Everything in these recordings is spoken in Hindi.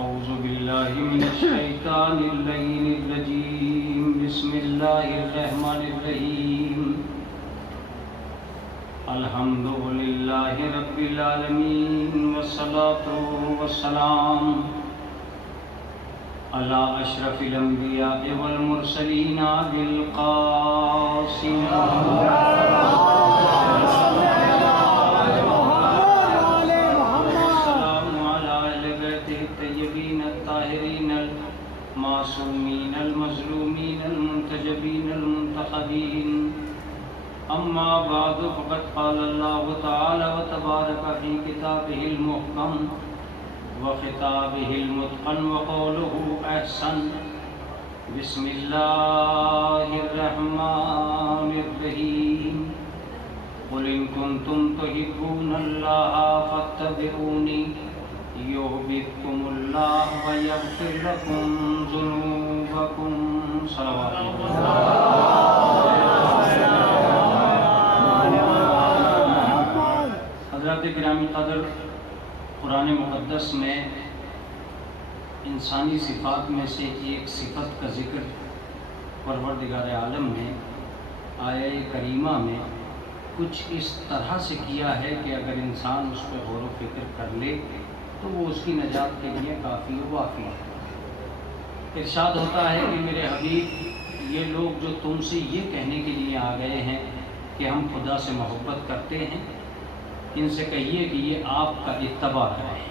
औज़ु बिल्लाहि मिनश्शैतानिर्रजीम बिस्मिल्लाहिर्रहमानिर्रहीम अल्हम्दुलिल्लाहि रब्बिल आलमीन वस्सलातु वस्सलाम अला अशरफिल अंबिया वल मुरसलीन बिल क़ासिम मासूमीन अल-मज़लूमीन अल-मुंतजबीन अल-मुंतखबीन अम्मा बाद फ़क़द क़ाल अल्लाहु तआला व तबारक फ़ी किताबिहिल मुहकम व ख़िताबिहिल मुत्क़न व क़ौलुहु अहसन बिस्मिल्लाहिर रहमानिर रहीम क़ुल इन कुंतुम तुहिब्बूनल्लाह फ़त्तबिऊनी युहब्बिबकुमुल्लाह व यग़फ़िर लकुम ज़ुनूबकुम। हज़रत गिरामी क़द्र कुरान मुक़द्दस में इंसानी सिफ़ात में से एक सिफ़त का ज़िक्र परवरदिगार आलम ने आया करीमा में कुछ इस तरह से किया है कि अगर इंसान उस पर गौर व फिक्र कर ले तो वो उसकी नजात के लिए काफ़ी वाफ़ी है। इरशाद होता है कि मेरे हबीब, ये लोग जो तुमसे ये कहने के लिए आ गए हैं कि हम खुदा से मोहब्बत करते हैं, इनसे कहिए कि ये आपका इत्तबा करें।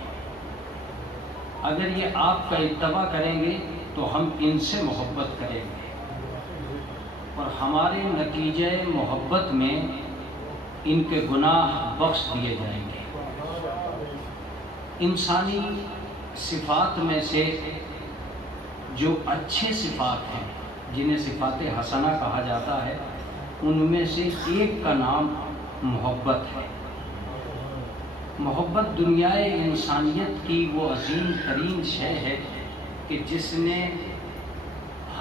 अगर ये आपका इत्तबा करेंगे तो हम इनसे मोहब्बत करेंगे और हमारे नतीजे मोहब्बत में इनके गुनाह बख्श दिए जाएंगे। इंसानी सिफ़ात में से जो अच्छे सिफ़ात हैं, जिन्हें सिफ़ात हसना कहा जाता है, उनमें से एक का नाम मोहब्बत है। मोहब्बत दुनियाए इंसानियत की वो अजीम तरीन शय है कि जिसने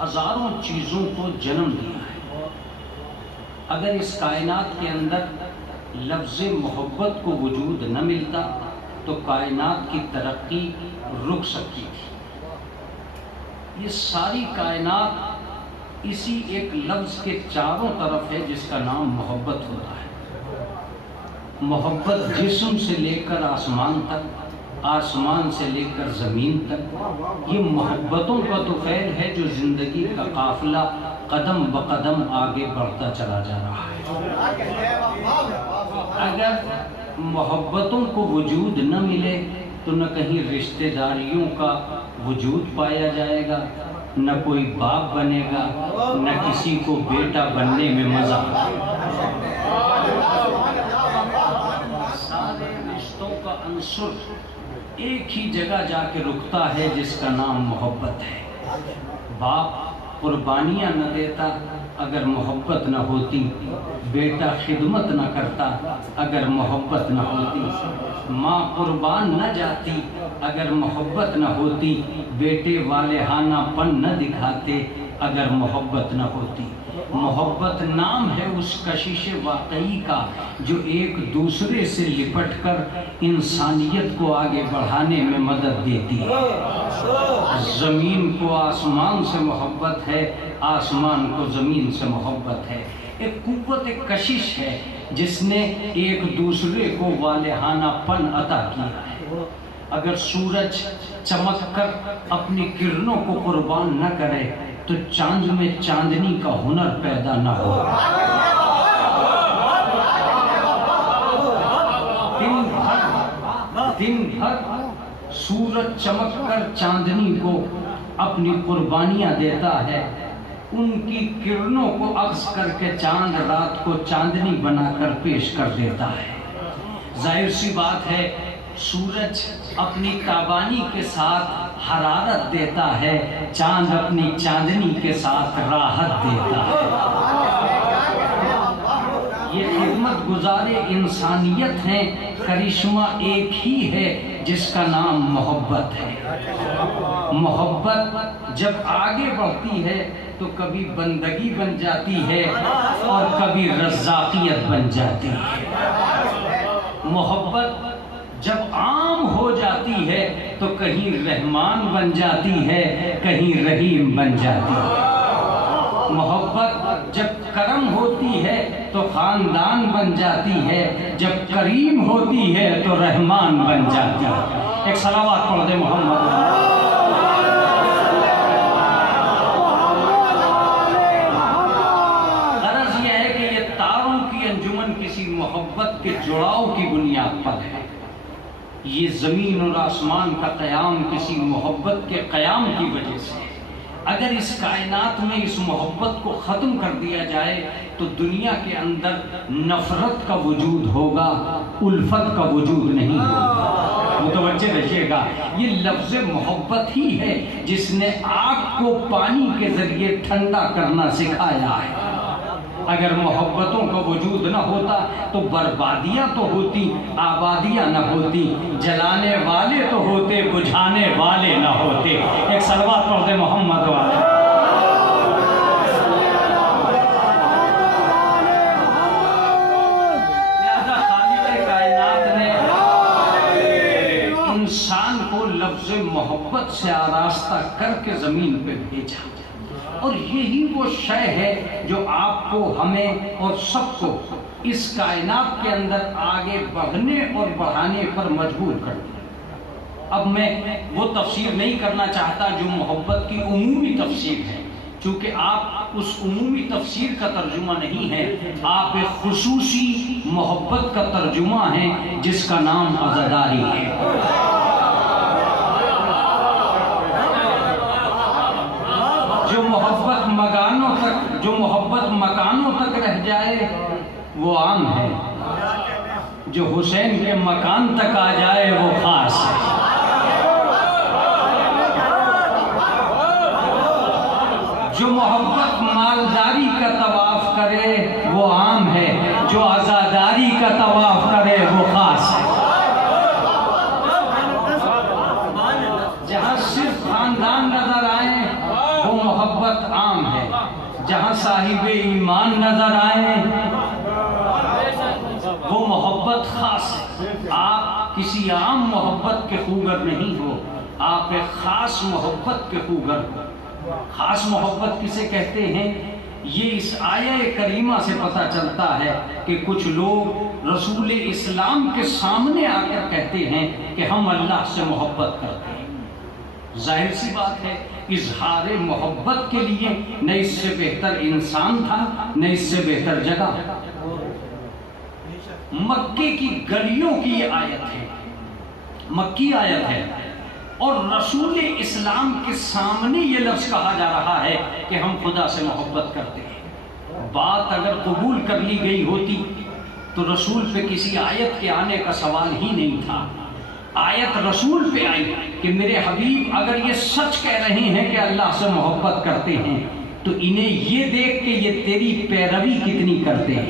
हज़ारों चीज़ों को जन्म दिया है। अगर इस कायनात के अंदर लफ्ज़ मोहब्बत को वजूद न मिलता तो कायनात की तरक्की रुक सकती थी। ये सारी कायनात इसी एक लफ्ज़ के चारों तरफ है जिसका नाम मोहब्बत होता है। मोहब्बत जिस्म से लेकर आसमान तक, आसमान से लेकर ज़मीन तक, ये मोहब्बतों का तुफ़ैल है जो ज़िंदगी का काफ़िला कदम ब कदम आगे बढ़ता चला जा रहा है। अगर मोहब्बतों को वजूद न मिले तो न कहीं रिश्तेदारियों का वजूद पाया जाएगा, न कोई बाप बनेगा, न किसी को बेटा बनने में मज़ा आएगा। सारे रिश्तों का अंसुर एक ही जगह जाके रुकता है जिसका नाम मोहब्बत है। बाप कुर्बानियाँ न देता अगर मोहब्बत न होती, बेटा खिदमत न करता अगर मोहब्बत न होती, माँ कुर्बान न जाती अगर मोहब्बत न होती, बेटे वालेहानापन न दिखाते अगर मोहब्बत न होती। मोहब्बत नाम है उस कशिश वाकई का जो एक दूसरे से लिपट कर इंसानियत को आगे बढ़ाने में मदद देती है। ज़मीन को आसमान से मोहब्बत है, आसमान को ज़मीन से मोहब्बत है। एक कुव्वत, एक कशिश है जिसने एक दूसरे को वालेहानापन अता किया है। अगर सूरज चमक कर अपनी किरणों को कुर्बान न करे तो चांद में चांदनी का हुनर पैदा न हो। दिन भर सूरज चमक कर चांदनी को अपनी कुर्बानियां देता है, उनकी किरणों को अक्स करके चांद रात को चांदनी बनाकर पेश कर देता है। जाहिर सी बात है, सूरज अपनी ताबानी के साथ हरारत देता है, चांद अपनी चांदनी के साथ राहत देता है। ये खिदमत गुजारे इंसानियत है, करिश्मा एक ही है जिसका नाम मोहब्बत है। मोहब्बत जब आगे बढ़ती है तो कभी बंदगी बन जाती है और कभी रज़ाकियत बन जाती है। मोहब्बत जब आम हो जाती है तो कहीं रहमान बन जाती है, कहीं रहीम बन जाती है। मोहब्बत जब करम होती है तो खानदान बन जाती है, जब करीम होती है तो रहमान बन जाती है। एक सलावत पढ़ दे मोहम्मद। गरज यह है कि ये तारों की अंजुमन किसी मोहब्बत के जुड़ाव की बुनियाद पर है। ये ज़मीन और आसमान का क़याम किसी मोहब्बत के क़याम की वजह से। अगर इस कायनात में इस मोहब्बत को ख़त्म कर दिया जाए तो दुनिया के अंदर नफ़रत का वजूद होगा, उल्फत का वजूद नहीं होगा। मुतवज्जे रहिएगा, ये लफ्ज़ मोहब्बत ही है जिसने आग को पानी के ज़रिए ठंडा करना सिखाया है। अगर मोहब्बतों का वजूद न होता तो बर्बादियां तो होती, आबादियां न होती, जलाने वाले तो होते, बुझाने वाले न होते। एक सलवात पढ़ दे मोहम्मद वाले। लिहाजा खालिक़े कायनात ने इंसान को लफ्ज़ मोहब्बत से आरास्ता करके ज़मीन पे भेजा, और यही वो शय है जो आपको, हमें और सबको इस कायनात के अंदर आगे बढ़ने और बढ़ाने पर मजबूर कर दिया। अब मैं वो तफसीर नहीं करना चाहता जो मोहब्बत की उमूमी तफसीर है, क्योंकि आप उस उमूमी तफसीर का तर्जुमा नहीं है, आप एक खुसूसी मोहब्बत का तर्जुमा है जिसका नाम अज़ादारी है। जो मोहब्बत मकानों तक रह जाए वो आम है, जो हुसैन के मकान तक आ जाए वो खास है। जो मोहब्बत मालदारी का तवाफ करे वो आम है, जो आज़ादारी का तवाफ करे वो खास है। जहाँ सिर्फ खानदान नजर आए वो मोहब्बत आम है, जहाँ साहिबे ईमान नजर आए वो मोहब्बत खास है। आप किसी आम मोहब्बत के खूगर नहीं हो, आप एक खास मोहब्बत के खूगर हो। खास मोहब्बत किसे कहते हैं, ये इस आया करीमा से पता चलता है कि कुछ लोग रसूल इस्लाम के सामने आकर कहते हैं कि हम अल्लाह से मोहब्बत करते हैं। जाहिर सी बात है, इजहार मोहब्बत के लिए न इससे बेहतर इंसान था, न इससे बेहतर जगह। मक्के की गलियों की ये आयत है, मक्की आयत है, और रसूल इस्लाम के सामने ये लफ्ज़ कहा जा रहा है कि हम खुदा से मोहब्बत करते हैं। बात अगर कबूल कर ली गई होती तो रसूल पे किसी आयत के आने का सवाल ही नहीं था। आयत रसूल पे आई कि मेरे हबीब अगर ये सच कह रहे हैं कि अल्लाह से मोहब्बत करते हैं तो इन्हें ये देख के ये तेरी पैरवी कितनी करते हैं।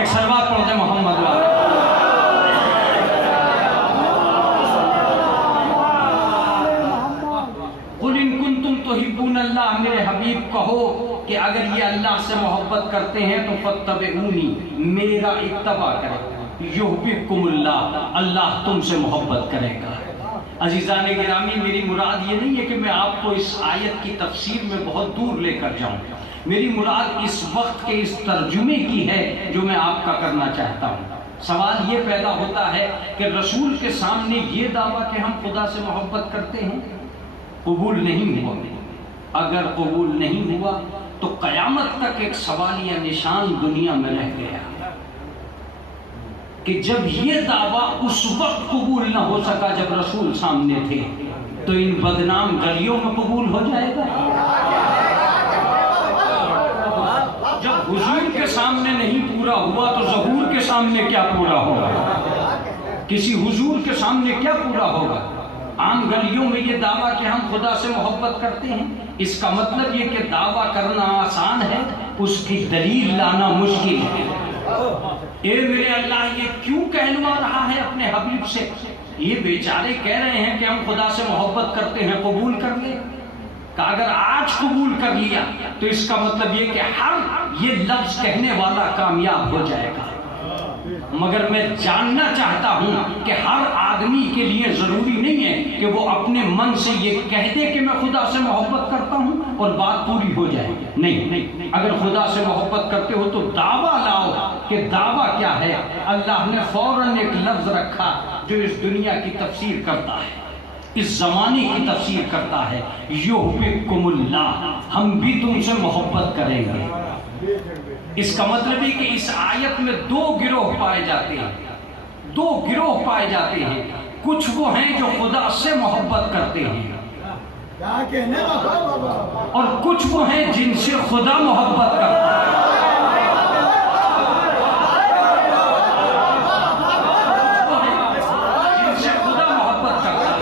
एक सलवात पढ़ दे मोहम्मद वाले। कुल इन कुंतुम तुहिब्बून अल्लाह, मेरे हबीब कहो कि अगर ये अल्लाह से मोहब्बत करते हैं तो फत्तबिऊनी, मेरा इत्तबा करें, युहब्बुकुमुल्लाह, अल्लाह तुमसे मोहब्बत करेगा। अजीज़ान गिरामी, मेरी मुराद ये नहीं है कि मैं आपको इस आयत की तफसीर में बहुत दूर लेकर जाऊं। मेरी मुराद इस वक्त के इस तर्जुमे की है जो मैं आपका करना चाहता हूँ। सवाल ये पैदा होता है कि रसूल के सामने ये दावा कि हम खुदा से मोहब्बत करते हैं कबूल नहीं हुआ। अगर कबूल नहीं हुआ तो क़यामत तक एक सवाल या निशान दुनिया में रह गया कि जब ये दावा उस वक्त कबूल न हो सका जब रसूल सामने थे, तो इन बदनाम गलियों में कबूल हो जाएगा। जब हुजूर के सामने नहीं पूरा हुआ तो ज़हूर के सामने क्या पूरा होगा, किसी हुजूर के सामने क्या पूरा होगा। आम गलियों में ये दावा कि हम खुदा से मोहब्बत करते हैं, इसका मतलब ये कि दावा करना आसान है, उसकी दलील लाना मुश्किल है। ए मेरे अल्लाह, ये क्यों कहलवा रहा है अपने हबीब से? ये बेचारे कह रहे हैं कि हम खुदा से मोहब्बत करते हैं, कबूल कर ले। का अगर आज कबूल कर लिया तो इसका मतलब ये कि हर ये लफ्ज कहने वाला कामयाब हो जाएगा। मगर मैं जानना चाहता हूं कि हर आदमी के लिए जरूरी नहीं है कि वो अपने मन से ये कह दे कि मैं खुदा से मोहब्बत करता हूं और बात पूरी हो जाए। नहीं, अगर खुदा से मोहब्बत करते हो तो दावा लाओ कि दावा क्या है। अल्लाह ने फौरन एक लफ्ज रखा जो इस दुनिया की तफसीर करता है, इस जमाने की तफसीर करता है, युहिब्बुकुमुल्लाह, हम भी तुमसे मोहब्बत करेंगे। इसका मतलब है कि इस आयत में दो गिरोह पाए जाते हैं, कुछ वो हैं जो खुदा से मोहब्बत करते हैं और कुछ वो हैं जिनसे खुदा मोहब्बत करता है। जिनसे खुदा मोहब्बत करता है।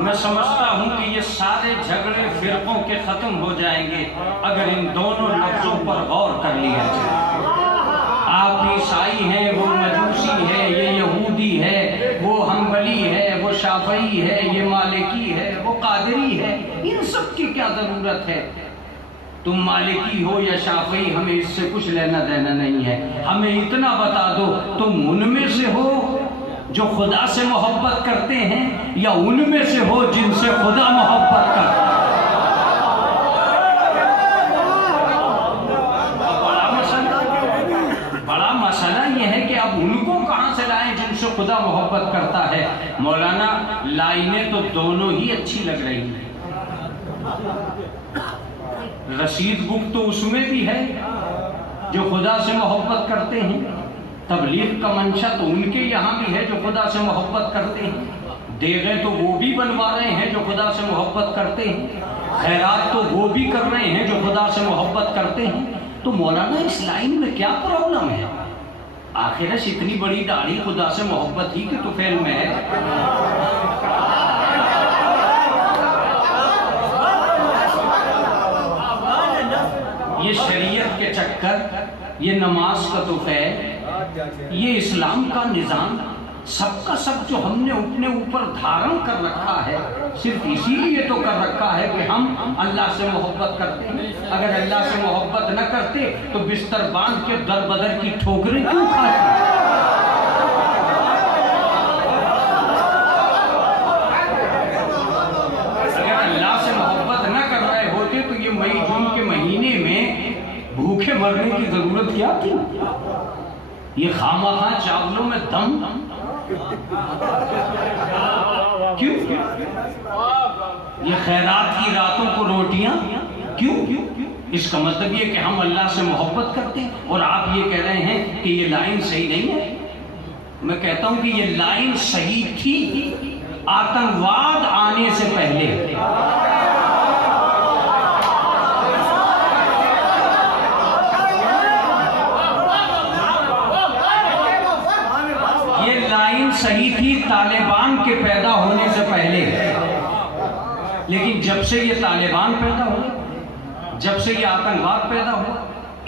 मैं समझता हूं कि ये सारे झगड़े फिरकों के खत्म हो जाएंगे अगर इन दोनों लफ्जों पर गौर कर लिया जाए। आप ईसाई हैं, वो मजूसी है, ये यहूदी है, वो हम्बली है, वो शाफई है, ये मालिकी है, वो कादरी है, इन सब की क्या जरूरत है। तुम मालिकी हो या शाफई, हमें इससे कुछ लेना देना नहीं है। हमें इतना बता दो, तुम उनमें से हो जो खुदा से मोहब्बत करते हैं या उनमें से हो जिनसे खुदा मोहब्बत करता है। बड़ा मसला यह है कि अब उनको कहां से लाएं जिनसे खुदा मोहब्बत करता है। मौलाना, लाइनें तो दोनों ही अच्छी लग रही हैं। रशीद बुक तो उसमें भी है जो खुदा से मोहब्बत करते हैं, तबलीग का मंशा तो उनके यहाँ भी है जो खुदा से मोहब्बत करते हैं, देगे तो वो भी बनवा रहे हैं जो खुदा से मोहब्बत करते हैं, खैरात तो वो भी कर रहे हैं जो खुदा से मोहब्बत करते हैं। तो मौलाना, इस लाइन में क्या प्रॉब्लम है? आखिर इतनी बड़ी दाढ़ी खुदा से मोहब्बत ही की तो फेल में है। ये शरीयत के चक्कर, ये नमाज का तोफ़ैल, ये इस्लाम का निज़ाम, सबका सब जो हमने अपने ऊपर धारण कर रखा है, सिर्फ इसीलिए तो कर रखा है कि हम अल्लाह से मोहब्बत करते हैं। अगर अल्लाह से मोहब्बत न करते तो बिस्तर बांध के दर बदर की ठोकरें क्यों खाते? अगर अल्लाह से मोहब्बत न कर रहे होते तो ये मई जून के महीने में भूखे मरने की जरूरत क्या थी? ये खामखा चावलों में दम क्यों? ये खैरात की रातों को रोटियां क्यों? इसका मतलब ये कि हम अल्लाह से मोहब्बत करते हैं। और आप ये कह रहे हैं कि ये लाइन सही नहीं है। मैं कहता हूं कि ये लाइन सही थी आतंकवाद आने से पहले। सही थी तालिबान के पैदा होने से पहले, लेकिन जब से ये तालिबान पैदा हुए, जब से ये आतंकवाद पैदा हुआ,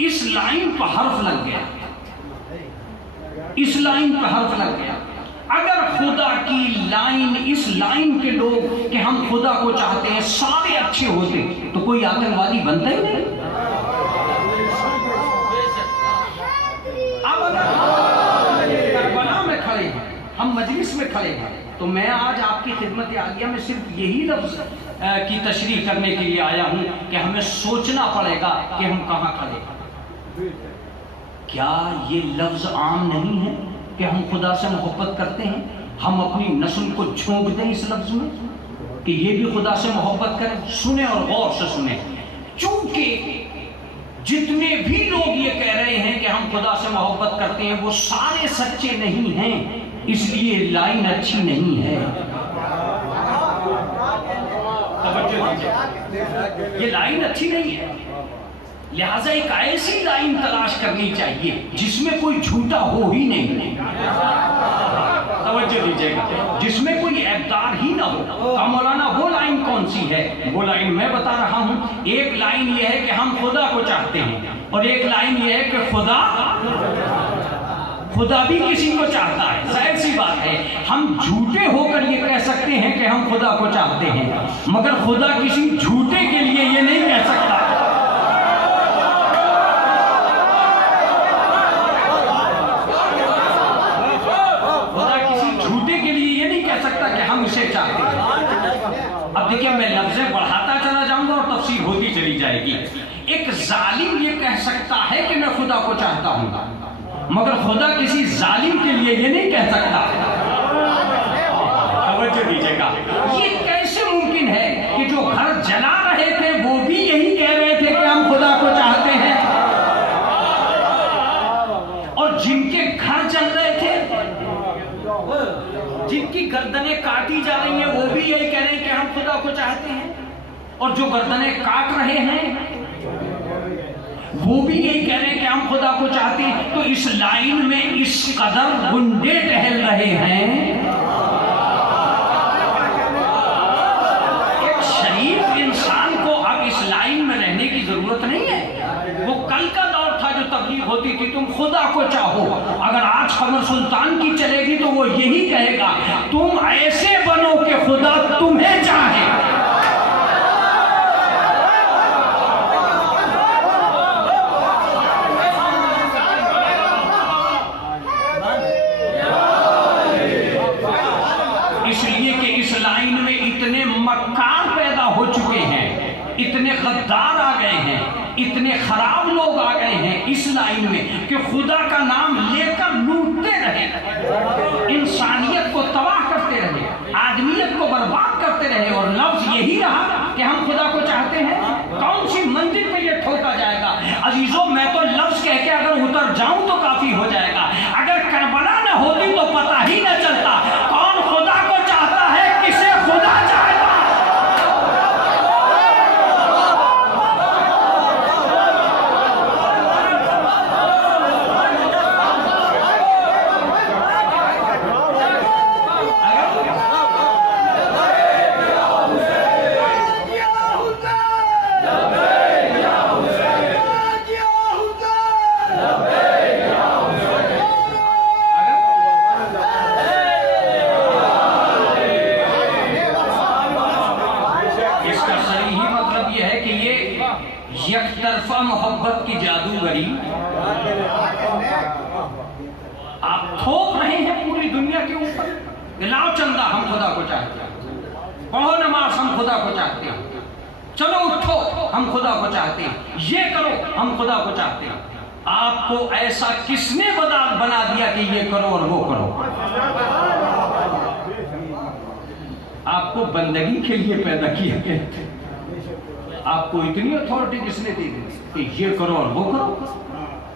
इस लाइन पर हर्फ लग गया, इस लाइन पर हर्फ लग गया। अगर खुदा की लाइन, इस लाइन के लोग कि हम खुदा को चाहते हैं सारे अच्छे होते तो कोई आतंकवादी बनता ही नहीं। अब अगर करबला में खड़े हैं, हम मजलिस में खड़े हैं, तो मैं आज आपकी खिदमत आलिया में सिर्फ यही लफ्ज की तशरीह करने के लिए आया हूं कि हमें सोचना पड़ेगा कि हम कहां खड़े हैं। क्या ये लफ्ज आम नहीं है कि हम खुदा से मोहब्बत करते हैं? हम अपनी नस्ल को झोंक दें इस लफ्ज में कि ये भी खुदा से मोहब्बत करें। सुने और गौर से सुने, चूंकि जितने भी लोग ये कह रहे हैं कि हम खुदा से मोहब्बत करते हैं वो सारे सच्चे नहीं हैं, इसलिए लाइन अच्छी नहीं है। ये लाइन अच्छी नहीं है, लिहाजा एक ऐसी लाइन तलाश करनी चाहिए जिसमें कोई झूठा हो ही नहीं। तवज्जो दीजिएगा, जिसमें कोई ऐबदार ही ना हो। मौलाना वो लाइन कौन सी है? वो लाइन मैं बता रहा हूं। एक लाइन ये है कि हम खुदा को चाहते हैं, और एक लाइन ये है कि खुदा भी किसी को चाहता है। जाहिर सी बात है, हम झूठे होकर ये कह सकते हैं कि हम खुदा को चाहते हैं, मगर खुदा किसी झूठे के लिए ये नहीं कह सकता। एक जालिम ये कह सकता है कि मैं खुदा को चाहता हूं, मगर खुदा किसी जालिम के लिए ये नहीं कह सकता। तवज्जो दीजिएगा, ये कैसे मुमकिन है कि जो घर जला रहे थे वो भी यही कह रहे थे कि हम खुदा को चाहते हैं, और जिनके घर जल रहे थे, जिनकी गर्दनें काटी जा रही हैं, वो भी यही कह रहे हैं कि हम खुदा को चाहते हैं, और जो गर्दनें काट रहे हैं वो भी यही कह रहे हैं कि हम खुदा को चाहते हैं। तो इस लाइन में इस कदर गुंडे टहल रहे हैं, एक शरीफ इंसान को अब इस लाइन में रहने की जरूरत नहीं है। वो कल का दौर था जो तबलीग होती थी तुम खुदा को चाहो। अगर आज खबर सुल्तान की चलेगी तो वो यही कहेगा तुम ऐसे बनो कि खुदा तुम्हें चाहे। इसलिए कि इस लाइन में इतने मक्कार पैदा हो चुके हैं, इतने गद्दार आ गए हैं, इतने खराब लोग आ गए हैं इस लाइन में कि खुदा का नाम लेकर लूटते रहे, इंसानियत को तबाह करते रहे, आदमियत को बर्बाद करते रहे, और लफ्ज यही रहा कि हम खुदा को चाहते हैं। कौन सी मंजिल पे ये ठोका जाएगा? अजीजों, मैं तो लफ्ज कह के अगर उतर जाऊं तो काफी हो जाएगा। अगर करबला न होती तो पता ही न चलता कौन खुदा को चाहता है, किसे खुदा चाहता। यकतरफा मोहब्बत की जादूगरी आप थोप रहे हैं पूरी दुनिया के ऊपर। लाओ चंदा, हम खुदा को चाहते हैं, पढ़ो नमाज, हम खुदा को चाहते हैं, चलो उठो, हम खुदा को चाहते हैं, ये करो, हम खुदा को चाहते हैं। आपको ऐसा किसने बना दिया कि ये करो और वो करो? आपको बंदगी के लिए पैदा किया गया। आपको इतनी अथॉरिटी किसने दी कि ये करो और वो करो?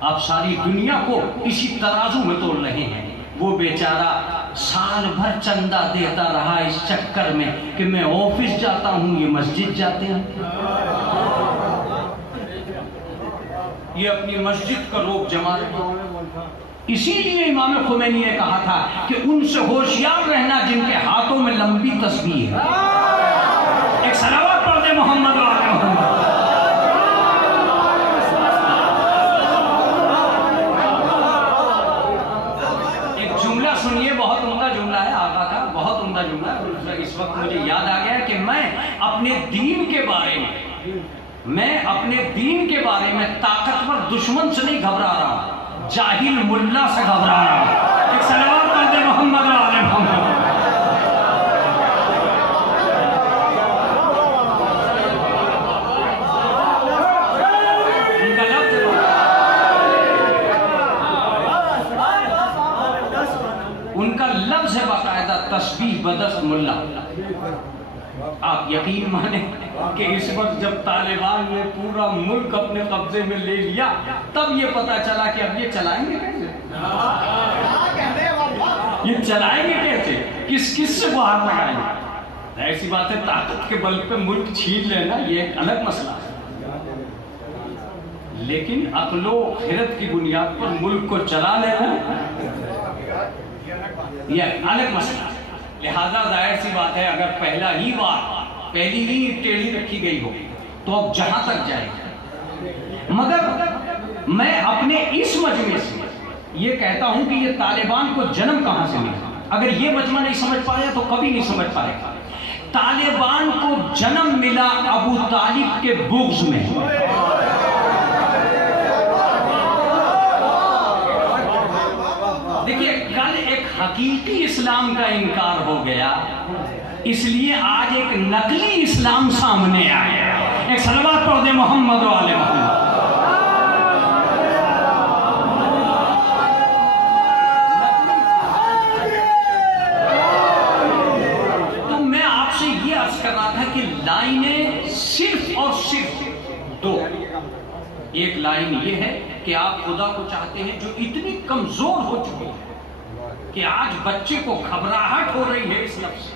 आप सारी दुनिया को इसी तराजू में तोल रहे हैं। वो बेचारा साल भर चंदा देता रहा इस चक्कर में कि मैं ऑफिस जाता हूं, ये मस्जिद जाते हैं, ये अपनी मस्जिद का रोब जमा रहे। इसीलिए इमाम खुमैनी ने कहा था कि उनसे होशियार रहना जिनके हाथों में लंबी तस्बीह है। एक सलावत पढ़ दे मोहम्मद वाले मोहम्मद। एक जुमला सुनिए, बहुत उम्दा जुमला है आका का, बहुत उम्दा जुमला है। इस वक्त मुझे याद आ गया कि मैं अपने दीन के बारे में ताकतवर दुश्मन से नहीं घबरा रहा, जाहिल मुल्ला से घबरा रहा हूं। एक सलावत पढ़ दे मोहम्मद वाले मोहम्मद। उनका लफ्ज है बाकायदा तस्बीह बदस्त मुल्ला। आप यकीन माने कि इस वक्त जब तालिबान ने पूरा मुल्क अपने कब्जे में ले लिया, तब ये पता चला कि अब ये चलाएंगे कैसे, ये चलाएंगे कैसे, किस से बाहर लगाएंगे। ऐसी बात है, ताकत के बल पे मुल्क छीन लेना ये एक अलग मसला है, लेकिन अक्लो खिरत की बुनियाद पर मुल्क को चला लेना यह अलग मसला। लिहाजा जाहिर सी बात है, अगर पहली ही टेढ़ी रखी गई हो तो अब जहां तक जाएगा। मगर मैं अपने इस मजमे से ये कहता हूं कि ये तालिबान को जन्म कहां से मिला। अगर ये मजमा नहीं समझ पाया तो कभी नहीं समझ पाएगा। तालिबान को जन्म मिला अबू तालिब के बुग़्ज़ में। देखिए, कल एक हकीकी इस्लाम का इनकार हो गया, इसलिए आज एक नकली इस्लाम सामने आया। एक सलवात पढ़ दे मोहम्मद वाले मोहम्मद। एक लाइन ये है कि आप खुदा को चाहते हैं जो इतनी कमजोर हो चुकी है कि आज बच्चे को घबराहट हो रही है इस लफ्ज से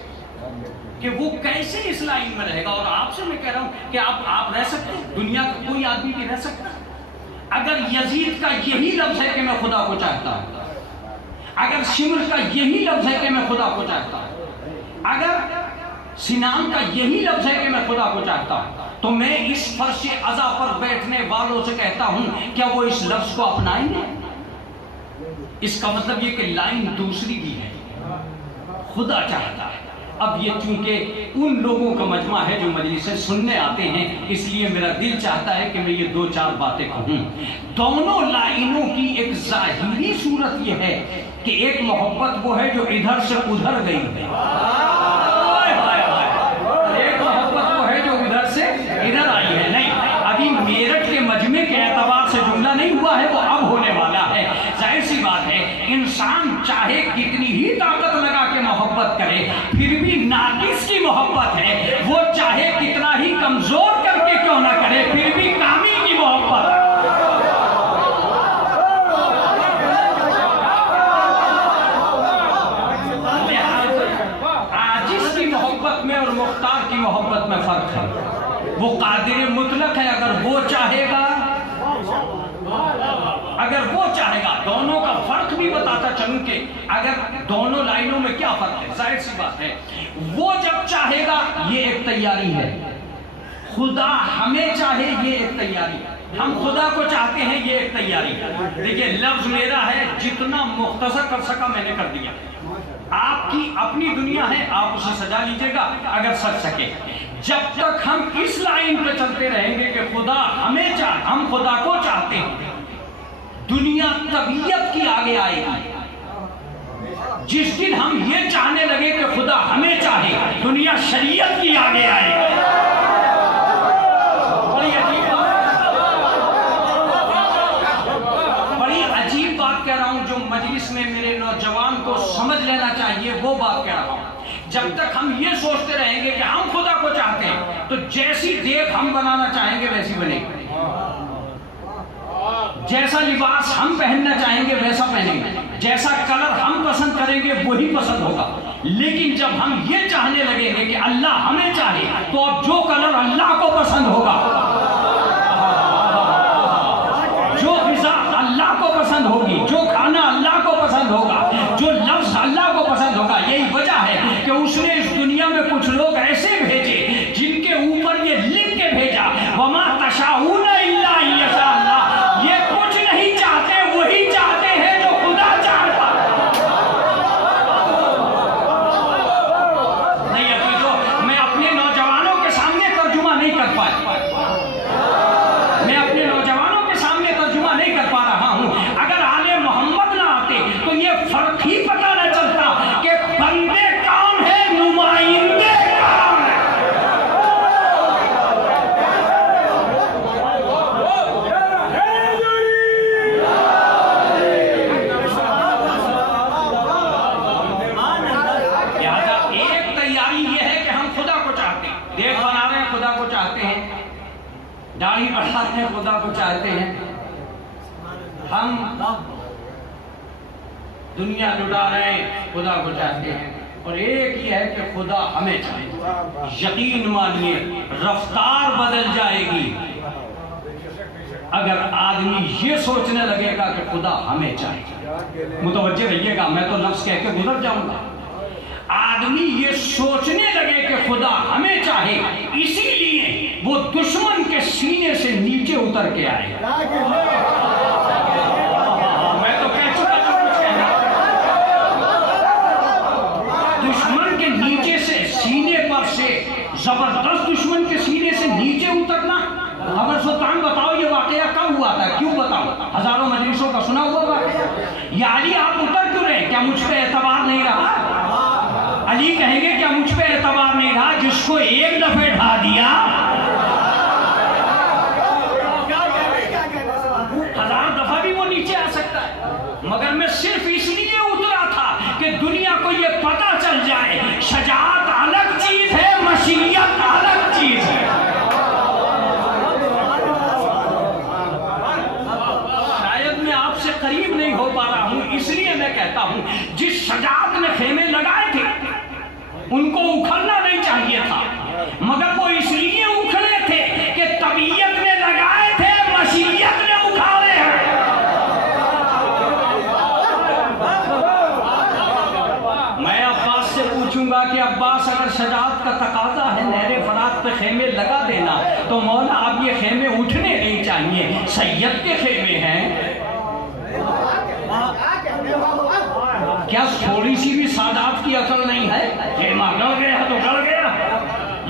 कि वो कैसे इस लाइन में रहेगा। और आपसे मैं कह रहा हूं कि आप रह सकते हैं, दुनिया का कोई आदमी भी रह सकता है। अगर यजीद का यही लफ्ज है कि मैं खुदा को चाहता हूं, अगर शिमर का यही लफ्ज है कि मैं खुदा को चाहता हूं, अगर सिनान का यही लफ्ज है कि मैं खुदा को चाहता हूं, तो मैं इस फर्श अज़ा पर बैठने वालों से कहता हूं, क्या वो इस लफ्ज को अपनाएंगे? इसका मतलब ये कि लाइन दूसरी भी है, खुदा चाहता है। अब ये चूंकि उन लोगों का मजमा है जो मजलिसें सुनने आते हैं, इसलिए मेरा दिल चाहता है कि मैं ये दो चार बातें कहूं। दोनों लाइनों की एक जाहिरी सूरत ये है कि एक मोहब्बत वो है जो इधर से उधर गई है, एक मोहब्बत वो है जो उधर से इधर आई है। नहीं, अभी मेरठ के मजमे के एतबार से जुमला नहीं हुआ है, वो अब होने वाला है। जाहिर सी बात है, इंसान चाहे कितनी ही ताकत लगा के मोहब्बत करे, फिर भी नाकिस की मोहब्बत है। वो चाहे कितना ही कमजोर करके क्यों ना करे, फिर भी कामिल की मोहब्बत। आजिज की मोहब्बत में और मुख्तार की मोहब्बत में फर्क है। वो कादिर मुतलक है, अगर वो चाहेगा, अगर वो चाहेगा। दोनों का फर्क भी बताता चलूं कि अगर दोनों लाइनों में क्या फर्क है। जाहिर सी बात है, वो जब चाहेगा ये एक तैयारी है, खुदा हमें चाहे ये एक तैयारी, हम खुदा को चाहते हैं ये एक तैयारी। देखिए लफ्ज मेरा है, जितना मुख्तसर कर सका मैंने कर दिया। आपकी अपनी दुनिया है, आप उसे सजा लीजिएगा अगर सच सके। जब तक हम इस लाइन पे चलते रहेंगे कि खुदा हमें चाहे, हम खुदा को चाहते हैं, दुनिया तबीयत की आगे आएगी। जिस दिन हम ये चाहने लगे कि खुदा हमें चाहे, दुनिया शरीयत की आगे आएगी। बड़ी अजीब बात कह रहा हूं, जो मजलिस में मेरे नौजवान को समझ लेना चाहिए वो बात कह रहा हूं। जब तक हम ये सोचते रहेंगे कि हम खुदा को चाहते हैं, तो जैसी देख हम बनाना चाहेंगे वैसी बनेगी, जैसा लिबास हम पहनना चाहेंगे वैसा पहनेंगे, जैसा कलर हम पसंद करेंगे वही पसंद होगा। लेकिन जब हम ये चाहने लगेंगे कि अल्लाह हमें चाहे, तो अब जो कलर अल्लाह को पसंद होगा, जो ग़िज़ा अल्लाह को पसंद होगी, जो खाना अल्लाह को पसंद होगा, जो लफ्ज़ अल्लाह को पसंद होगा। यही वजह है कि उसने इस दुनिया में कुछ लोग ऐसे भेजे जिनके ऊपर ये लिख के भेजा, वमा तशाऊना इल्ला यशा अल्लाह। ये कुछ नहीं चाहते, वही चाहते हैं जो खुदा चाहता। नहीं अभी जो मैं अपने नौजवानों के सामने तर्जुमा नहीं कर पाया, मैं अपने नौजवानों के सामने तर्जुमा नहीं कर पा रहा हूं। अगर आले मोहम्मद ना आते तो ये फर्क ही पता न चलता कि बंदे कौन है, नुमाइंदे कौन है। लिहाजा एक तैयारी ये है कि हम खुदा को चाहते हैं, देख बना रहे हैं खुदा को चाहते हैं, दाढ़ी बढ़ाते हैं खुदा को चाहते हैं, हम दुनिया लुटा रहे हैं खुदा को चाहते हैं। और एक ही है कि खुदा हमें चाहे। यकीन मानिए रफ्तार बदल जाएगी अगर आदमी ये सोचने लगेगा कि खुदा हमें चाहे। मुतवज्जे रहिएगा, मैं तो लफ्ज कह के गुजर जाऊंगा। आदमी ये सोचने लगे कि खुदा हमें चाहे, इसीलिए वो दुश्मन के सीने से नीचे उतर के आएगा। मैं तो कह चुका था कुछ कहना। दुश्मन के नीचे से, सीने पर से, जबरदस्त दुश्मन के सीने से नीचे उतरना। अगर सुल्तान बताओ ये वाकया कब हुआ था, क्यों बताओ, हजारों मजलिसों का सुना हुआ वाकया। या अली आप उतर क्यों रहे, क्या मुझ पे एतबार नहीं रहा? अली कहेंगे क्या मुझ पे एतबार नहीं रहा? जिसको एक दफे ढा दिया हजार दफा भी वो नीचे आ सकता है। मगर मैं सिर्फ इसलिए उतरा था कि दुनिया को ये पता चल जाए शजाअत अलग चीज है, मशीयत अलग चीज है। करीब नहीं हो पा रहा हूं, इसलिए मैं कहता हूं जिस शजात ने खेमे लगाए थे उनको उखड़ना नहीं चाहिए था, मगर वो इसलिए उखड़े थे कि तबीयत ने लगाए थे, मशीयत ने उखाड़े हैं। मैं अब्बास से पूछूंगा कि अब्बास अगर शजात का तकाजा है नहरे फरात पे खेमे लगा देना, तो मौला अब ये खेमे उठने नहीं चाहिए, सैयद के खेमे हैं। क्या थोड़ी सी भी सादात की अकल नहीं है? खेमा गल गया तो गल गया,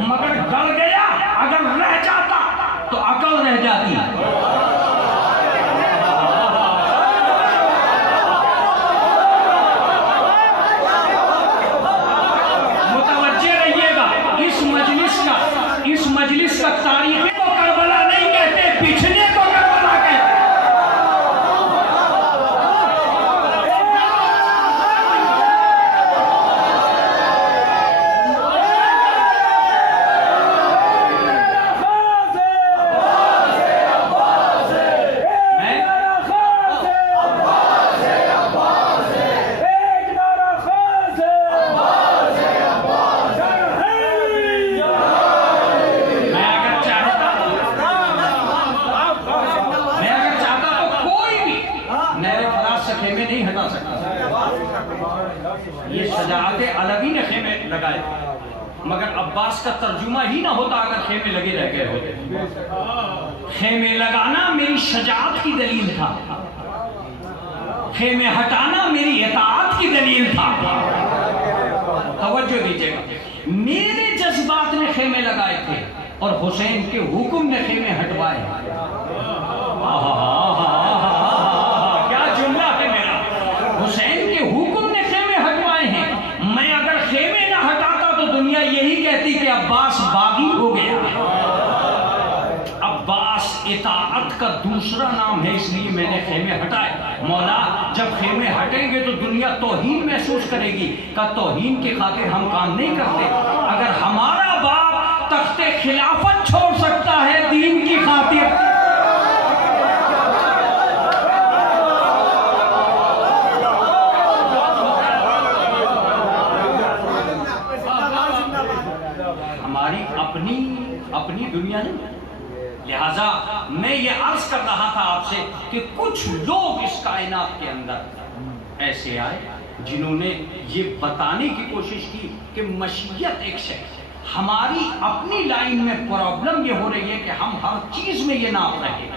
मगर गल गया अगर रह जाता तो अकल रह जाती। मुतवज्जे रहिएगा, इस मजलिस का तारीख को करबला नहीं कहते, पिछले को करबला कहते। ये शजाअते अलग ही ने खेमे लगाए, मगर अब्बास का तर्जुमा ही ना होता अगर खेमे लगे रह गए होते। खेमे लगाना मेरी शजाअत की दलील था, खेमे हटाना मेरी इताअत की दलील था। तवज्जो दीजिएगा, मेरे जज्बात ने खेमे लगाए थे और हुसैन के हुक्म ने खेमे हटवाए। क्या जुमला है मेरा! हुसैन के हुक्म ने खेमे हटवाए हैं। मैं अगर खेमे ना हटाता तो दुनिया यही कहती कि अब्बास बागी हो गया। अब्बास इताअत का दूसरा नाम है, इसलिए मैंने खेमे हटाए। मौला जब खेमे हटेंगे तो दुनिया तौहीन महसूस करेगी का तौहीन की खातिर हम काम नहीं करते। अगर हमारा बाप तख्ते खिलाफत छोड़ सकता है दीन की खातिर, हमारी अपनी दुनिया नहीं। लिहाजा मैं ये अर्ज कर रहा था आपसे कि कुछ लोग इस कायनात के अंदर ऐसे आए जिन्होंने ये बताने की कोशिश की कि मशीयत एक शय, हमारी अपनी लाइन में प्रॉब्लम ये हो रही है कि हम हर चीज में ये नाप रहे हैं।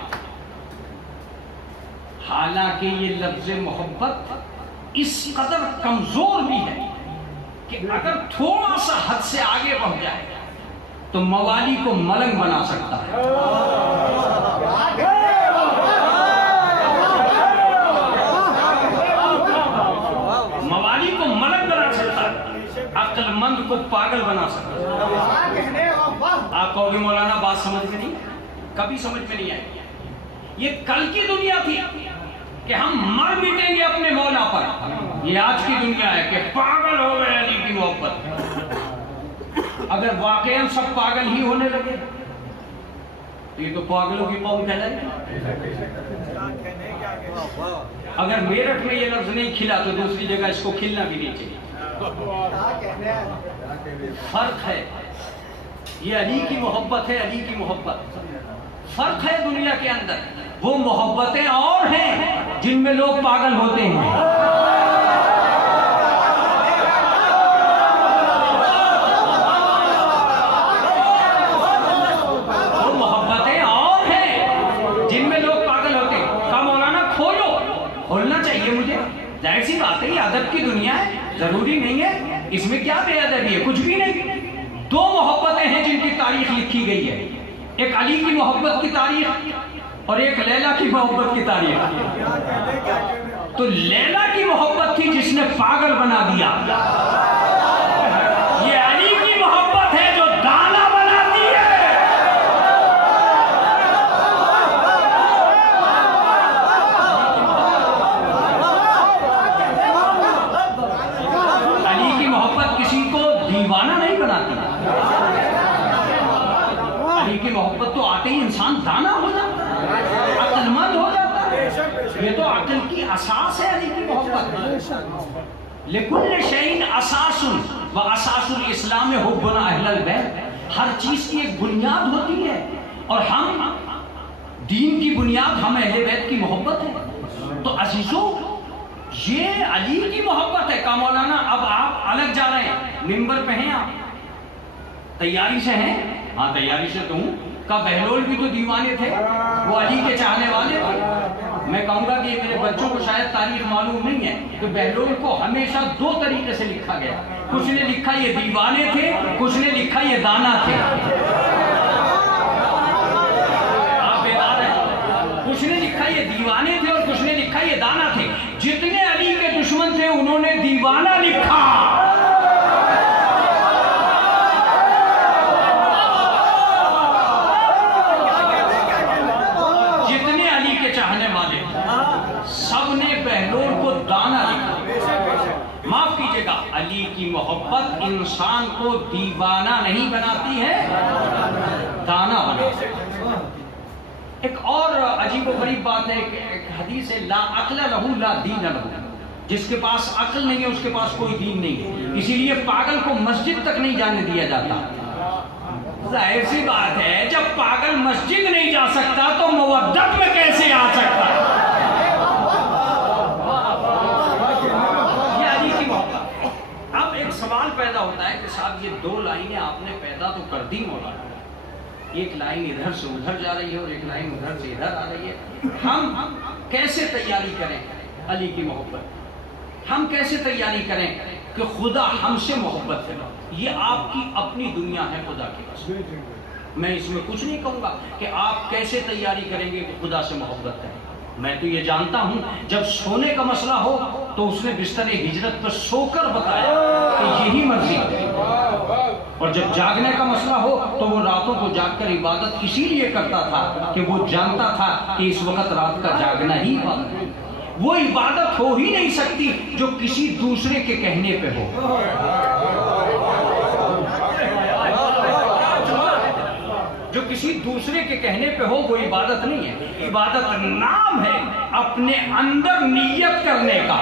हालांकि ये लफ्ज़ मोहब्बत इस कदर कमजोर भी है कि अगर थोड़ा सा हद से आगे बढ़ जाए तो मवाली को मलंग बना सकता है। मवाली को मलंग बना सकता है, अक्लमंद को पागल बना सकता है। आप कहोगे मौलाना बात समझ में नहीं, कभी समझ में नहीं आई। ये कल की दुनिया थी कि हम मर मिटेंगे अपने मौला पर। ये आज की दुनिया है कि पागल हो गए अली की मोहब्बत। अगर वाकई सब पागल ही होने लगे तो ये तो पागलों की कौम कहलाएगी। अगर मेरठ में ये लफ्ज नहीं खिला तो दूसरी जगह इसको खिलना भी नहीं चाहिए। फर्क है, ये अली की मोहब्बत है, अली की मोहब्बत। फर्क है दुनिया के अंदर, वो मोहब्बतें और हैं जिनमें लोग पागल होते हैं। जाहिर सी बात है, ये अदब की दुनिया है, जरूरी नहीं है इसमें क्या बेअदबी है, कुछ भी नहीं। दो मोहब्बतें हैं जिनकी तारीख लिखी गई है, एक अली की मोहब्बत की तारीख और एक लैला की मोहब्बत की तारीख। तो लैला की मोहब्बत थी जिसने पागल बना दिया, ये अली की मोहब्बत है जो दाना बनाती है। अली की मोहब्बत किसी को दीवाना नहीं बनाती, अली की मोहब्बत तो आते ही इंसान दाना हो जाता है, अक्लमंद हो जाता है। ये तो अक्ल की असास है अली की मोहब्बत। लिकुल्ल शैइन असासुन व असासुल इस्लाम हुब्बुना अहलल बैत। हर चीज की एक बुनियाद होती है और हम दीन की बुनियाद हम अहले बैत की मोहब्बत है। तो अजीजों, ये अली की मोहब्बत है। का मौलाना अब आप अलग जा रहे हैं, मिंबर पे हैं आप, तैयारी से हैं? हाँ तैयारी से तो हूँ। का बहलोल भी तो दीवाने थे, वो अली के चाहने वाले थे। मैं कहूँगा कि मेरे बच्चों को शायद तारीख मालूम नहीं है कि बहलोल को हमेशा दो तरीके से लिखा गया। कुछ ने लिखा ये दीवाने थे, कुछ ने लिखा ये दाना थे। आप बेदार हैं? कुछ ने लिखा ये दीवाने थे और कुछ ने लिखा ये दाना थे। जितने अली के दुश्मन थे उन्होंने दीवाना लिखा, चाहने वाले सबने बहलोल को दाना लिखा। माफ कीजिएगा, अली की मोहब्बत इंसान को दीवाना नहीं बनाती है, दाना बनाती है। एक और अजीबोगरीब बात है, एक हदीस है, ला अक्ल लहू ला दीन लहू। जिसके पास अक्ल नहीं है उसके पास कोई दीन नहीं है। इसीलिए पागल को मस्जिद तक नहीं जाने दिया जाता। जाहिर सी बात है, जब पागल मस्जिद नहीं जा सकता तो मवद्दत में कैसे आ सकता है? ये अली की मोहब्बत। अब एक सवाल पैदा होता है कि साहब ये दो लाइनें आपने पैदा तो कर दी मौलाना, एक लाइन इधर से उधर जा रही है और एक लाइन उधर से इधर आ रही है। हम कैसे तैयारी करें अली की मोहब्बत? हम कैसे तैयारी करें कि खुदा हमसे मोहब्बत करे? ये आपकी अपनी दुनिया है खुदा के पास। मैं इसमें कुछ नहीं कहूँगा कि आप कैसे तैयारी करेंगे कि खुदा से मोहब्बत करें। मैं तो ये जानता हूँ, जब सोने का मसला हो तो उसने बिस्तर हिजरत पर सोकर बताया कि यही मर्जी है, और जब जागने का मसला हो तो वो रातों को जागकर इबादत इसीलिए करता था कि वो जानता था कि इस वक्त रात का जागना ही इबादत है। वो इबादत हो ही नहीं सकती जो किसी दूसरे के कहने पे हो। जो किसी दूसरे के कहने पे हो वो इबादत नहीं है। इबादत नाम है अपने अंदर नियत करने का।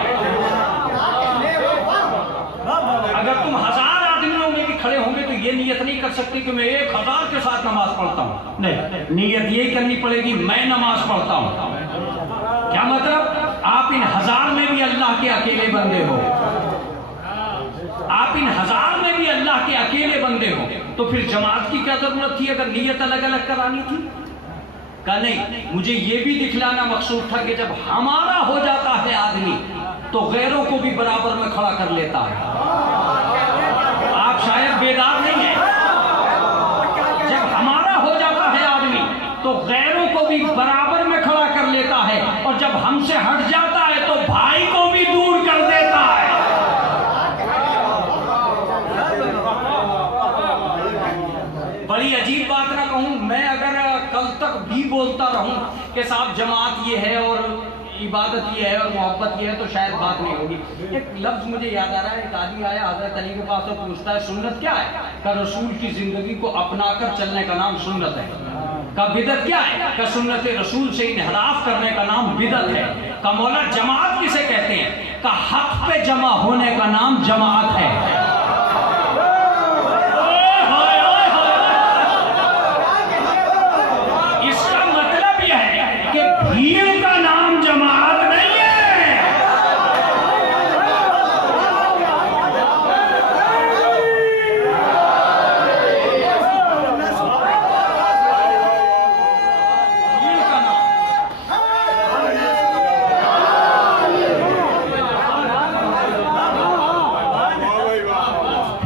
अगर तुम 1000 आदमी होंगे कि खड़े होंगे तो ये नियत नहीं कर सकते कि मैं 1000 के साथ नमाज पढ़ता हूँ। नहीं, नियत यही करनी पड़ेगी मैं नमाज पढ़ता हूँ। क्या मतलब? आप इन 1000 में भी अल्लाह के अकेले बंदे हो। आप इन 1000 में भी अल्लाह के अकेले बंदे हो, तो फिर जमात की क्या जरूरत थी अगर नियत अलग अलग करानी थी? का नहीं, मुझे ये भी दिखलाना मकसूद था कि जब हमारा हो जाता है आदमी तो गैरों को भी बराबर में खड़ा कर लेता है। आप शायद बेदार नहीं है। जब हमारा हो जाता है आदमी तो गैरों को भी बराबर में खड़ा कर लेता है, और जब हमसे हट जाता है तो भाई को भी दूर कर देता है। बड़ी अजीब बात ना कहूं मैं, अगर कल तक भी बोलता रहूं कि साहब जमात ये है और इबादत ये है और मोहब्बत ये है, तो शायद बात नहीं होगी। एक लफ्ज मुझे याद आ रहा है, एक आदमी आया हजरत अली के पास और पूछता है सुन्नत क्या है? का रसूल की जिंदगी को अपनाकर चलने का नाम सुन्नत है। का बिदत क्या है? का सुन्नत रसूल से इनहराफ करने का नाम बिदत है। का मौला जमात किसे कहते हैं? का हक पे जमा होने का नाम जमात है। इसका मतलब यह है कि भीड़ का नाम जमात नहीं है।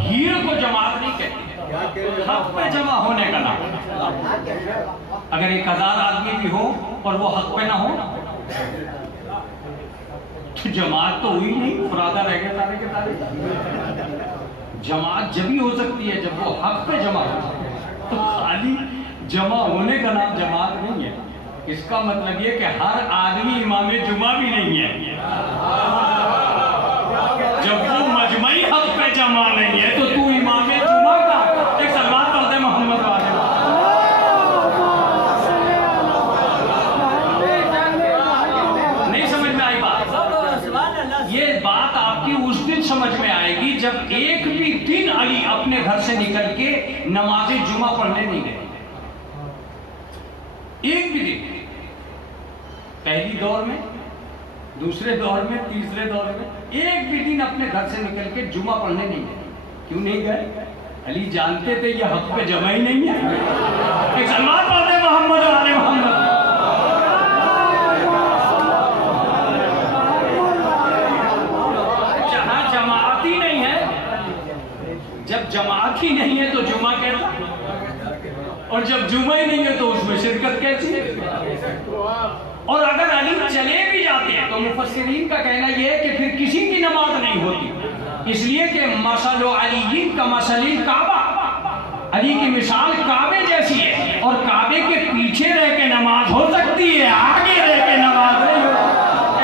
भीड़ को जमात नहीं कहते, हक पे जमा होने का नाम। अगर 1000 आदमी भी हो और वो हक पे ना हो तो जमात तो हुई नहीं, फरादा रह गया सारे के सारे। जमात जब ही हो सकती है जब वो हक पे जमा हो। तो खाली जमा होने का नाम जमात नहीं है। इसका मतलब ये कि हर आदमी इमाम जुमा भी नहीं है। जब वो मजमई हक पे जमा नहीं है तो तू इमाम जुमा का एक सलमान पढ़ते मोहम्मद वाले। नहीं समझ में आई बात? समझ में आएगी जब एक भी दिन अली अपने घर से निकल के नमाज जुमा पढ़ने नहीं गए। एक भी दिन, पहली दौर में, दूसरे दौर में, तीसरे दौर में एक भी दिन अपने घर से निकल के जुमा पढ़ने नहीं गए। क्यों नहीं गए? अली जानते थे ये हक पे जमा ही नहीं है। एक सलमान पढ़ते मोहम्मद आले मोहम्मद। जहां जमात ही नहीं है, जब जमात ही नहीं है तो जुमा कैसा, और जब जुमा ही नहीं है तो उसमें शिरकत कैसी है। और अगर अली चले भी जाते हैं तो मुफस्सिरीन का कहना यह है कि फिर किसी की नमाज नहीं होती, इसलिए कि मसलो अली का मसलिल काबा, अली की मिसाल काबे जैसी है, और काबे के पीछे रह के नमाज हो सकती है, आगे रह के नमाज नहीं हो।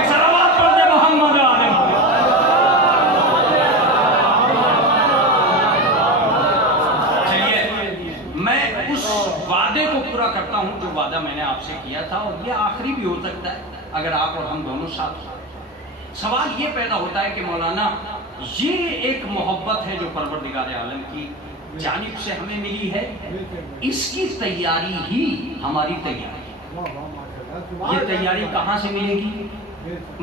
सलावत पढ़ते मोहम्मद आले। चलिए मैं उस वादे को पूरा करता हूं जो वादा मैंने आपसे किया था, और ये आखिरी भी हो सकता है अगर आप और हम दोनों साथ हो। सवाल ये पैदा होता है कि मौलाना ये एक मोहब्बत है जो परवरदिगार आलम की जानिब से हमें मिली है, इसकी तैयारी ही हमारी तैयारी है। ये तैयारी कहाँ से मिलेगी?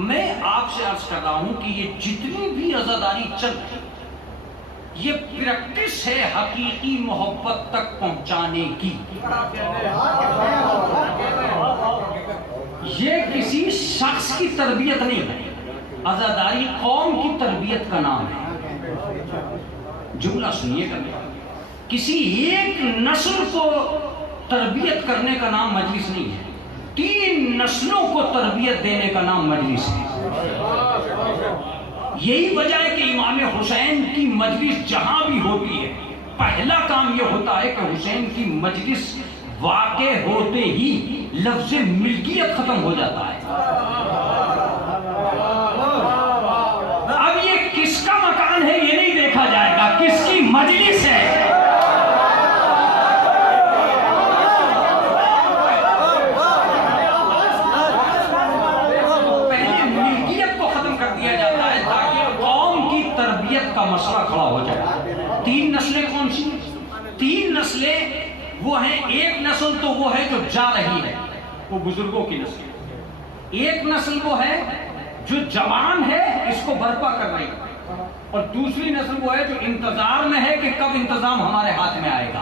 मैं आपसे अर्ज कर रहा हूं कि ये जितनी भी अज़ादारी चल रही, ये प्रैक्टिस है हकीकी मोहब्बत तक पहुंचाने की। ये किसी शख्स की तरबियत नहीं है, अज़ादारी कौम की तरबियत का नाम है। जुमला सुनिएगा, किसी एक नस्ल को तरबियत करने का नाम मजलिस नहीं है, 3 नस्लों को तरबियत देने का नाम मजलिस है। यही वजह है कि इमाम हुसैन की मजलिस जहां भी होती है, पहला काम यह होता है कि हुसैन की मजलिस वाक़े होते ही लफ्ज़ मिल्कियत खत्म हो जाता है। अब ये किसका मकान है ये नहीं देखा जाएगा, किसकी मजलिस है। पहले मिल्कियत को खत्म कर दिया जाता है ताकि कौम की तरबियत का मसला खड़ा हो जाए। 3 नस्लें कौन सी? 3 नस्लें वो है, एक नस्ल तो वो है जो जा रही है, वो बुजुर्गों की नस्ल। एक नस्ल वो है जो जवान है, इसको बर्पा कर रही है, और दूसरी नस्ल वो है जो इंतजार में है कि कब इंतजाम हमारे हाथ में आएगा।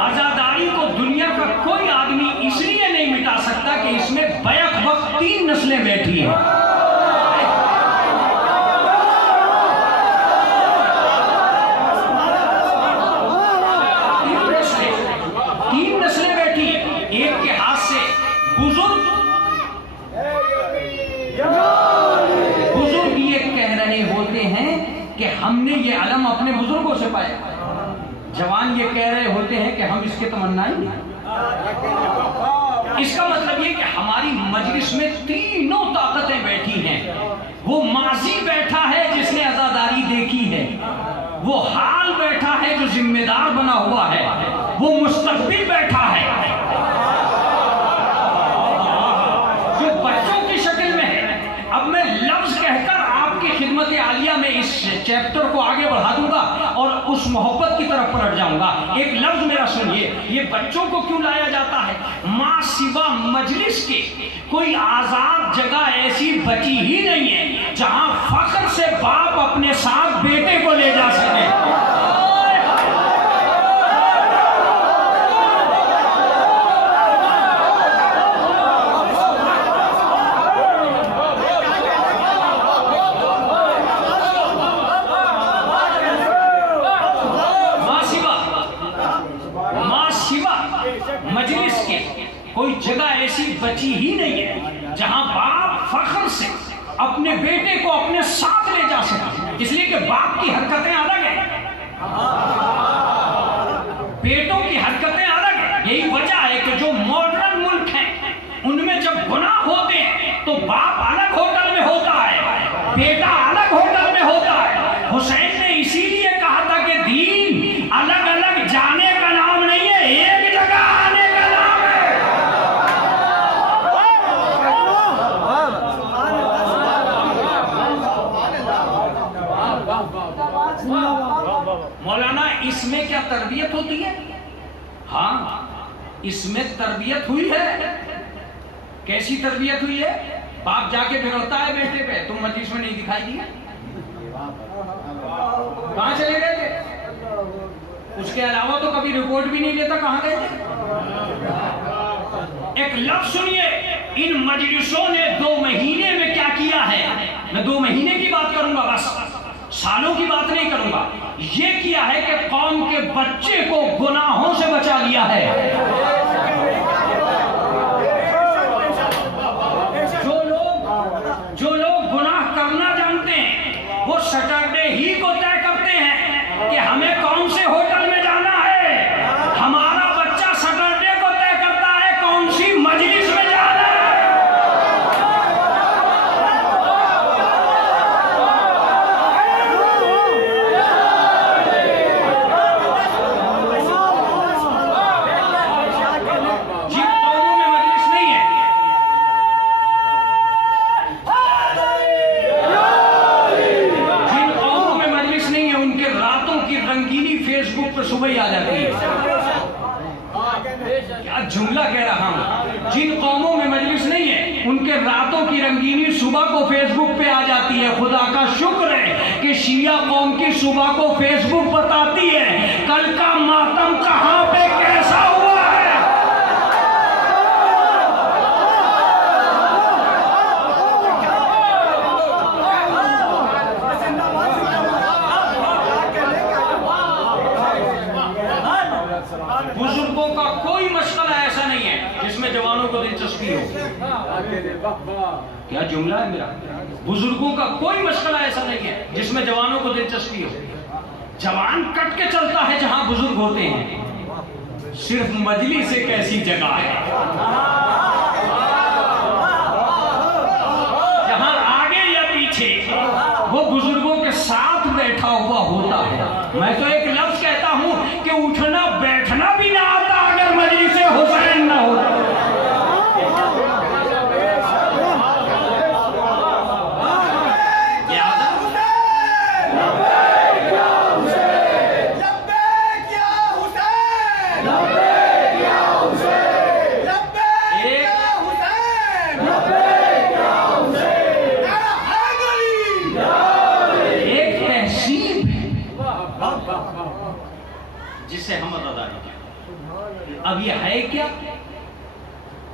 आजादारी को दुनिया का कोई आदमी इसलिए नहीं मिटा सकता कि इसमें बैक वक्त 3 नस्लें बैठी हैं। हमने ये अलम अपने बुजुर्गों से पाया। जवान ये कह रहे होते हैं कि हम इसके तमन्नाएं हैं। इसका मतलब ये कि हमारी मजलिस में तीनों ताकतें बैठी हैं। वो माजी बैठा है जिसने आजादारी देखी है, वो हाल बैठा है जो जिम्मेदार बना हुआ है, वो मुस्तकबिल बैठा है जो बच्चों की शक्ल में है। अब मैं लफ्ज कहकर आपकी खिदमत आलिया में इस चैप्टर को आगे बढ़ा दूंगा और उस मोहब्बत की तरफ पलट जाऊंगा। एक लफ्ज मेरा सुनिए, ये बच्चों को क्यों लाया जाता है? मां सिवा मजलिस के कोई आजाद जगह ऐसी बची ही नहीं है जहां फख्र से बाप अपने साथ बेटे को ले जा सके। कोई जगह ऐसी बची ही नहीं है जहां बाप फख्र से अपने बेटे को अपने साथ ले जा सके, इसलिए कि बाप की हरकतें अलग हैं, बेटों की हरकतें अलग हैं। यही वजह है कि जो मॉडर्न मुल्क हैं उनमें जब गुनाह होते हैं तो बाप अलग होटल में होता है, बेटा अलग होटल में होता है। हुसैन ने इसीलिए कहा था कि दीन अलग अलग जाने का नाम नहीं है, एक जगह आने का नाम है। इसमें क्या तरबियत होती है? हाँ, इसमें तरबियत हुई है। कैसी तरबियत हुई है? बाप जाके भिड़ोता है बेटे पे, तुम मजलिस में नहीं दिखाई दिया, कहां चले गए थे? उसके अलावा तो कभी रिपोर्ट भी नहीं लेता, कहां गए थे? एक लफ्ज सुनिए, इन मजलिसों ने 2 महीने में क्या किया है। मैं 2 महीने की बात करूंगा, बस सालों की बात नहीं करूंगा। ये किया है कि कौम के बच्चे को गुनाहों से बचा लिया है। जो लोग गुनाह करना जानते हैं वो सैटरडे ही को तय करते हैं कि हमें कौन से होटल में जाना है। हमारा बच्चा सैटरडे को तय करता है कौन सी मजलिस में जाना है। जिन कौमों में मजलिस नहीं है, रंगीनी फेसबुक पर सुबह ही आ जाती है। क्या जुमला कह रहा हूं। जिन कौमों में मजलिस नहीं है उनके रातों की रंगीनी सुबह को फेसबुक पे आ जाती है। खुदा का शुक्र है कि शिया कौम की सुबह को फेसबुक बताती है कल का मातम कहां पे कैसा हुआ है। बुजुर्गों का कोई मसला ऐसा नहीं है जिसमें जवानों को दिलचस्पी हो। क्या जुमला है मेरा? बुजुर्गों का कोई मसला ऐसा नहीं है जिसमें जवानों को दिलचस्पी हो। जवान कट के चलता है जहां बुजुर्ग होते हैं। सिर्फ मजलिस एक ऐसी जगह है जहां आगे या पीछे वो बुजुर्गों के साथ बैठा हुआ होता है। मैं तो एक लफ्ज कहता हूं कि उठना बैठना भी ना आता अगर मजलिस हुसैन ना हो। जिससे हम अदा नहीं। अब ये है क्या?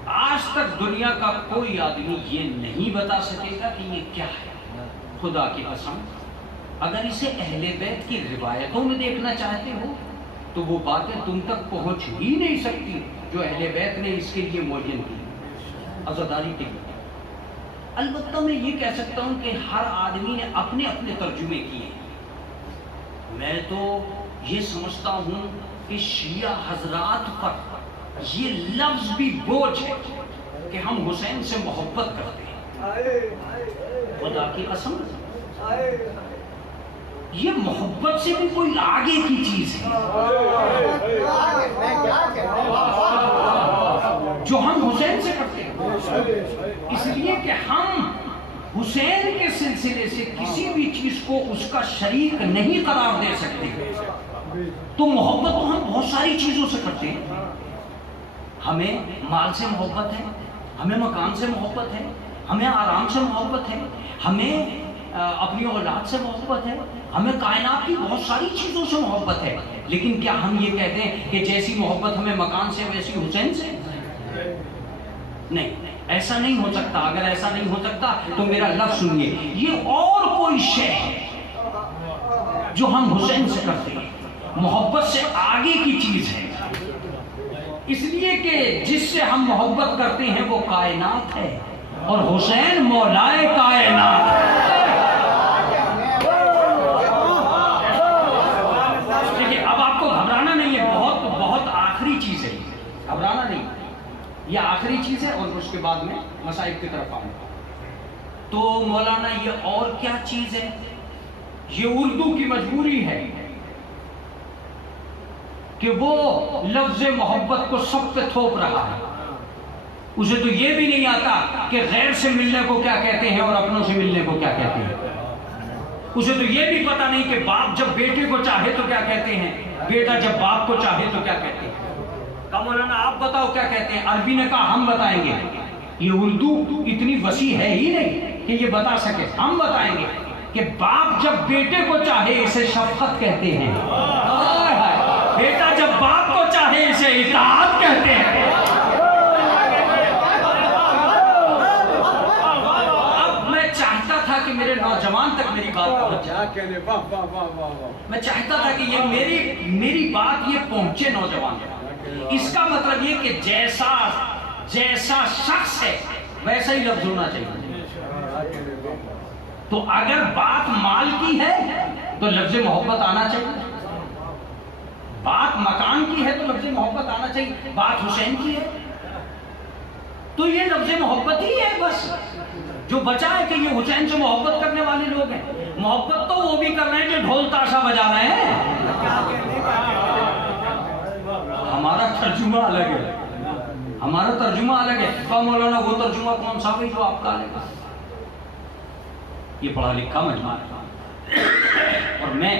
आज तक दुनिया का कोई आदमी ये नहीं बता सकेगा कि ये क्या है। खुदा की कसम, अगर इसे अहले बैत की रिवायतों में देखना चाहते हो तो वो बातें तुम तक पहुंच ही नहीं सकती जो अहले बैत ने इसके लिए मुअय्यन की, आज़ादारी के लिए। अलबत्ता मैं ये कह सकता हूं कि हर आदमी ने अपने अपने तर्जुमे किए। मैं तो ये समझता हूं कि शिया हजरात पर ये लफ्ज भी बोझ है कि हम हुसैन से मोहब्बत करते हैं। खुदा की कसम, ये मोहब्बत से भी कोई आगे की चीज है जो हम हुसैन से करते हैं। इसलिए कि हम हुसैन के सिलसिले से किसी भी चीज को उसका शरीक नहीं करार दे सकते। तो मोहब्बत तो हम बहुत सारी चीजों से करते हैं। हमें माल से मोहब्बत है, हमें मकान से मोहब्बत है, हमें आराम से मोहब्बत है, हमें अपनी औलाद से मोहब्बत है, हमें कायनात की बहुत सारी चीजों से मोहब्बत है। लेकिन क्या हम ये कहते हैं कि जैसी मोहब्बत हमें मकान से वैसी हुसैन से? नहीं, ऐसा नहीं हो सकता। अगर ऐसा नहीं हो सकता तो मेरा लफ्ज सुनिए, ये और कोई शय है जो हम हुसैन से करते हैं, मोहब्बत से आगे की चीज है। इसलिए कि जिससे हम मोहब्बत करते हैं वो कायनात है और हुसैन मौलाए कायनात है। देखिए, अब आपको घबराना नहीं है, बहुत बहुत आखिरी चीज है, घबराना नहीं, यह आखिरी चीज है और उसके बाद में मसाइब की तरफ आऊंगा। तो मौलाना ये और क्या चीज है? ये उर्दू की मजबूरी है कि वो लफ्ज मोहब्बत को सब पे थोप रहा है। उसे तो ये भी नहीं आता कि गैर से मिलने को क्या कहते हैं और अपनों से मिलने को क्या कहते हैं। उसे तो ये भी पता नहीं कि बाप जब बेटे को चाहे तो क्या कहते हैं बेटा जब बाप को चाहे तो क्या कहते हैं? कहा मौलाना आप बताओ क्या कहते हैं? अरबी ने कहा हम बताएंगे। ये उर्दू इतनी वसी है ही नहीं कि ये बता सके, हम बताएंगे कि बाप जब बेटे को चाहे इसे शफकत कहते हैं, बेटा जब बाप को चाहे इसे इताअत कहते हैं। अब मैं चाहता था कि मेरे नौजवान तक मेरी बात पहुंच जाए। मैं चाहता था कि ये मेरी बात ये पहुंचे नौजवान। इसका मतलब ये कि जैसा शख्स है वैसा ही लफ्ज होना चाहिए। तो अगर बात माल की है तो लफ्ज मोहब्बत आना चाहिए, बात मकान की है तो लफ्ज मोहब्बत आना चाहिए, बात हुसैन की है तो ये लफ्ज मोहब्बत ही है बस। जो बचा है कि ये हुसैन से मोहब्बत करने वाले लोग हैं। मोहब्बत तो वो भी कर रहे हैं जो ढोल ताशा बजा रहे हैं। हमारा तर्जुमा अलग है, हमारा तर्जुमा अलग है। तो मौलाना वो तर्जुमा कौन सा भाई जो आपका अलग है? ये पढ़ा लिखा मजमा है और मैं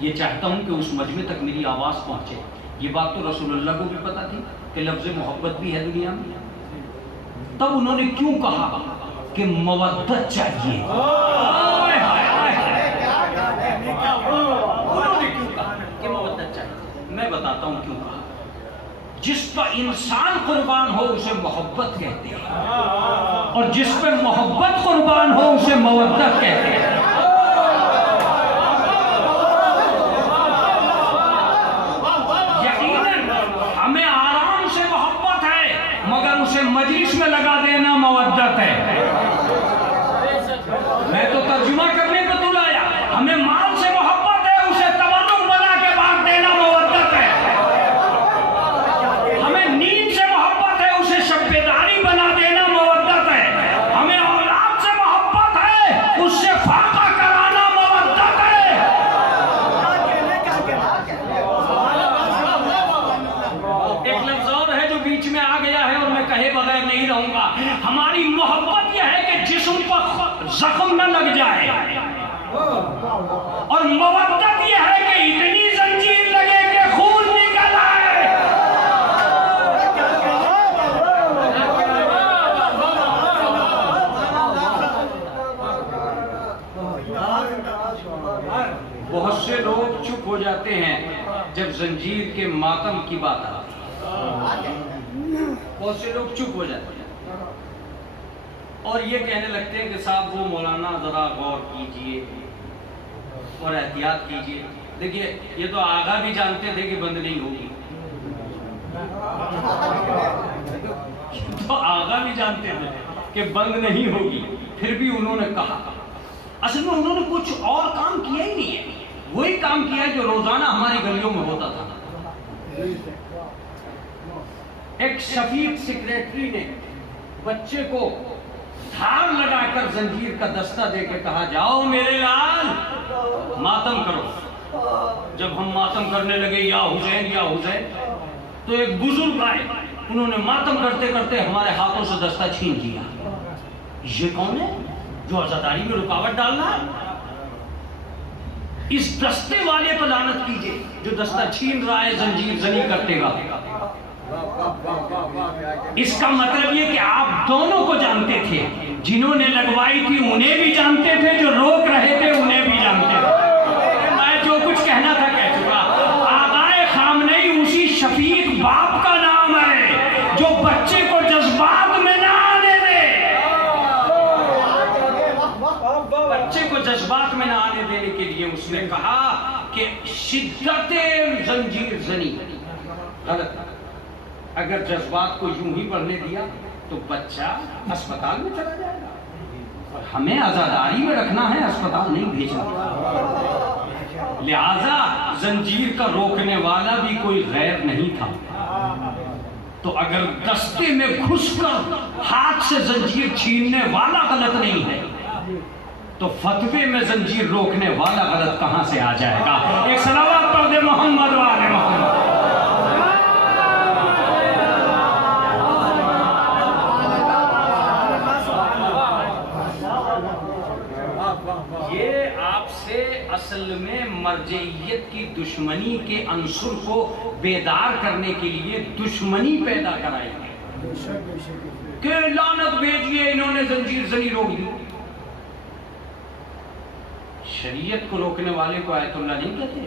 ये चाहता हूं कि उस मजमे तक मेरी आवाज पहुंचे। ये बात तो रसूलुल्लाह को भी पता थी कि लफ्ज मोहब्बत भी है दुनिया में। तब उन्होंने क्यों कहा कि मवद्दत चाहिए? उन्होंने क्यों कहा कि मवद्दत चाहिए? मैं बताता हूं क्यों कहा। जिस पर इंसान कुर्बान हो उसे मोहब्बत कहते हैं और जिस पर मोहब्बत कुर्बान हो उसे मवद्दत कहते हैं। यकीनन हमें आराम से मोहब्बत है मगर उसे मजलिस में लगा देना मवद्दत है। मैं तो तर्जुमा करने को तो लाया। हमें माल से मोहब्बत है उसे तवल्लुक बना के बांट देना मवद्दत है। हमें नींद से मोहब्बत है उसे शब्बेदारी बना देना मवद्दत है। हमें औलाद से मोहब्बत है उससे फाका कराना मवद्दत है। एक लफ्ज और है जो बीच में आ गया है और मैं कहे बगैर नहीं रहूंगा। हमारी मोहब्बत यह है कि जिस्म पर जख्म न लग जाए और मवद्दत यह है कि इतनी जंजीर लगे कि खून निकल आए। बहुत से लोग चुप हो जाते हैं जब जंजीर के मातम की बात आती है। बहुत से लोग चुप हो जाते हैं और ये कहने लगते हैं कि साहब वो मौलाना जरा गौर कीजिए और एहतियात कीजिए। देखिए ये तो आगा भी जानते थे कि बंद नहीं होगी, तो आगा भी जानते थे कि बंद नहीं होगी, फिर भी उन्होंने कहा। असल में उन्होंने कुछ और काम किया ही नहीं है, वही काम किया जो रोजाना हमारी गलियों में होता था। एक शफीक सेक्रेटरी ने बच्चे को धार लगाकर जंजीर का दस्ता देकर कहा जाओ मेरे लाल मातम करो। जब हम मातम करने लगे या हुसैन तो एक बुजुर्ग आए, उन्होंने मातम करते करते हमारे हाथों से दस्ता छीन लिया। ये कौन है जो आजादारी में रुकावट डाल रहा है? इस दस्ते वाले पर लानत कीजिए जो दस्ता छीन रहा है जंजीर जनी करते हुए। इसका मतलब ये कि आप दोनों को जानते थे, जिन्होंने लगवाई थी उन्हें भी जानते थे, जो रोक रहे थे उन्हें भी जानते थे। मैं जो कुछ कहना था कह चुका। आगाए खामनेई उसी शफीक बाप का नाम है जो बच्चे को जज्बात में ना आने दे, बच्चे को जज्बात में ना आने देने के लिए उसने कहा कि शिद्दते जंजीर जनी गलत। अगर जज्बात को यूं ही बढ़ने दिया तो बच्चा अस्पताल में चला जाएगा और हमें आजादारी में रखना है, अस्पताल नहीं भेजना। लिहाजा जंजीर का रोकने वाला भी कोई गैर नहीं था। तो अगर दस्ते में घुसकर हाथ से जंजीर छीनने वाला गलत नहीं है तो फतवे में जंजीर रोकने वाला गलत कहां से आ जाएगा? एक सलावत पढ़ दे मोहम्मद वाले मोहम्मद। ये आपसे असल में मर्जियत की दुश्मनी के अंसुर को बेदार करने के लिए दुश्मनी पैदा कराई कि लानत भेजिए, इन्होंने जंजीर जनी रोक दी। शरीयत को रोकने वाले को आयतुल्लाह नहीं कहते।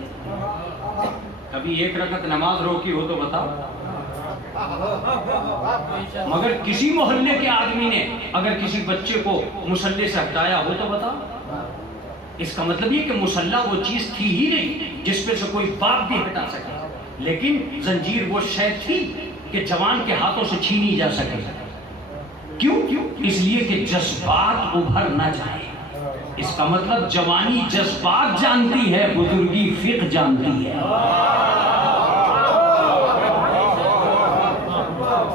कभी एक रकत नमाज रोकी हो तो बताओ। मगर किसी मोहल्ले के आदमी ने अगर किसी बच्चे को मुसल्ले से हटाया हो तो बताओ। इसका मतलब ये कि मुसल्ला वो चीज थी ही नहीं जिस पे से कोई बाप भी हटा सके, लेकिन जंजीर वो शय थी कि जवान के हाथों से छीनी जा सके। क्यों? इसलिए कि जज्बात उभर ना जाए। इसका मतलब जवानी जज्बात जानती है, बुजुर्गी फिक्र जानती है।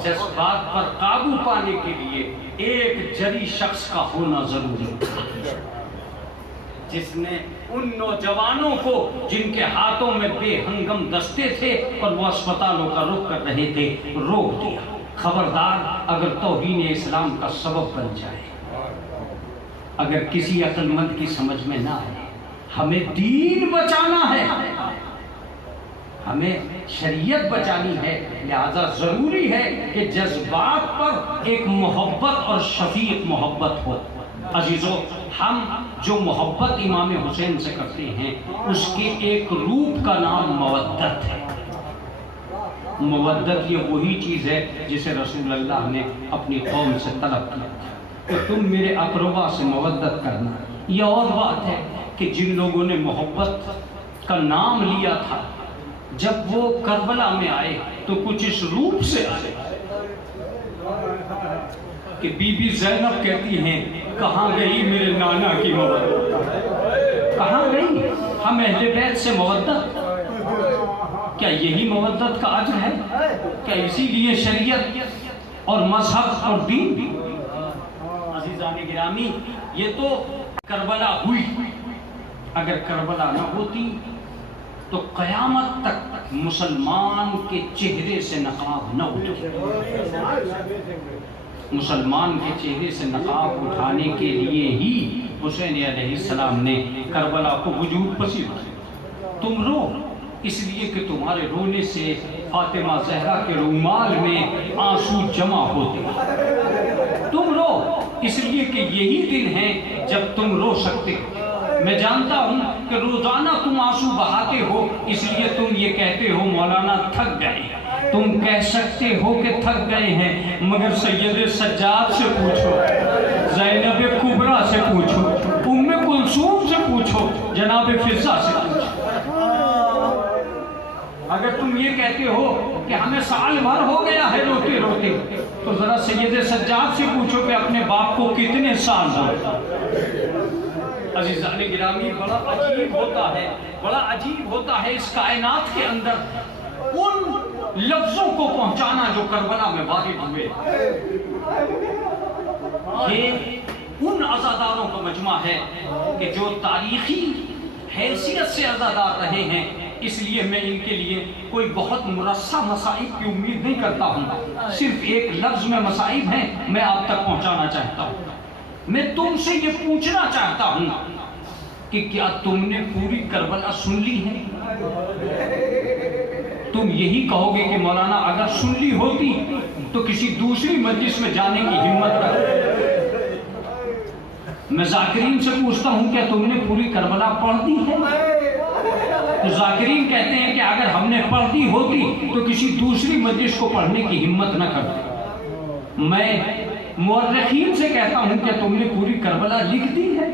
जज्बात पर काबू पाने के लिए एक जरी शख्स का होना जरूरी है, जिसने उन नौजवानों को जिनके हाथों में बेहंगम दस्ते थे और वो अस्पतालों का रुख कर रहे थे, रोक दिया। खबरदार अगर तौहीन इस्लाम का सबब बन जाए, अगर किसी अक्लमंद की समझ में ना आए, हमें दीन बचाना है, हमें शरीयत बचानी है, लिहाजा जरूरी है कि जज्बात पर एक मोहब्बत और शफीक मोहब्बत हो। अजीजों, हम जो मोहब्बत इमाम हुसैन से करते हैं उसके एक रूप का नाम मवद्दत है। मवद्दत ये वही चीज़ है जिसे रसूलुल्लाह ने अपनी कौम से तलब किया था कि तुम मेरे अकरबा से मवद्दत करना। यह और बात है कि जिन लोगों ने मोहब्बत का नाम लिया था, जब वो करबला में आए तो कुछ इस रूप से आए कि बीबी ज़ैनब कहती हैं, कहाँ गई मेरे नाना की मवद्दत, कहाँ गई हम अहले बैत से मवद्दत। क्या यही मवद्दत का अज्र है? क्या इसीलिए शरीयत और मजहब और दीन? अज़ीज़ान गिरामी, ये तो करबला हुई। अगर करबला न होती तो क़यामत तक मुसलमान के चेहरे से नकाब न उठे। मुसलमान के चेहरे से नकाब उठाने के लिए ही हुसैन अलैहिस्सलाम ने करबला को वजूद पसीब किया। तुम रो इसलिए कि तुम्हारे रोने से फातिमा ज़हरा के रुमाल में आंसू जमा होते। तुम रो इसलिए कि यही दिन है जब तुम रो सकते हो। मैं जानता हूँ कि रोजाना तुम आंसू बहाते हो, इसलिए तुम ये कहते हो मौलाना थक गए। तुम कह सकते हो कि थक गए हैं, मगर सैयद सज्जाद से पूछो, ज़ैनब कुबरा से पूछो, उम्मे कुलसूम से पूछो, जनाब फिज़ा से पूछो। अगर तुम ये कहते हो कि हमें साल भर हो गया है रोते रोते, तो जरा सैयद सज्जाद से पूछो कि अपने बाप को कितने साल हुए। अज़ीज़ान गिरामी, बड़ा अजीब होता है, बड़ा अजीब होता है इस कायनात के अंदर उन लफ्जों को पहुंचाना जो करबला में वारिद हुए। ये उन अज़ादारों का मजमा है कि जो तारीखी हैसियत से अज़ादार रहे हैं, इसलिए मैं इनके लिए कोई बहुत मुरस्सा मसाइब की उम्मीद नहीं करता हूँ। सिर्फ एक लफ्ज में मसाइब हैं, मैं आप तक पहुँचाना चाहता हूँ। मैं तुमसे ये पूछना चाहता हूँ कि क्या तुमने पूरी करबला सुन ली है? तुम यही कहोगे कि मौलाना अगर सुन ली होती तो किसी दूसरी मजलिस में जाने की हिम्मत कर। मैं जाकिरीन से पूछता हूँ, क्या तुमने पूरी करबला पढ़ दी है? तो जाकिरीन कहते हैं कि अगर हमने पढ़ दी होती तो किसी दूसरी मजलिस को पढ़ने की हिम्मत न करते। मैं मुअर्रिखीन से कहता हूँ कि तुमने पूरी करबला लिख दी है?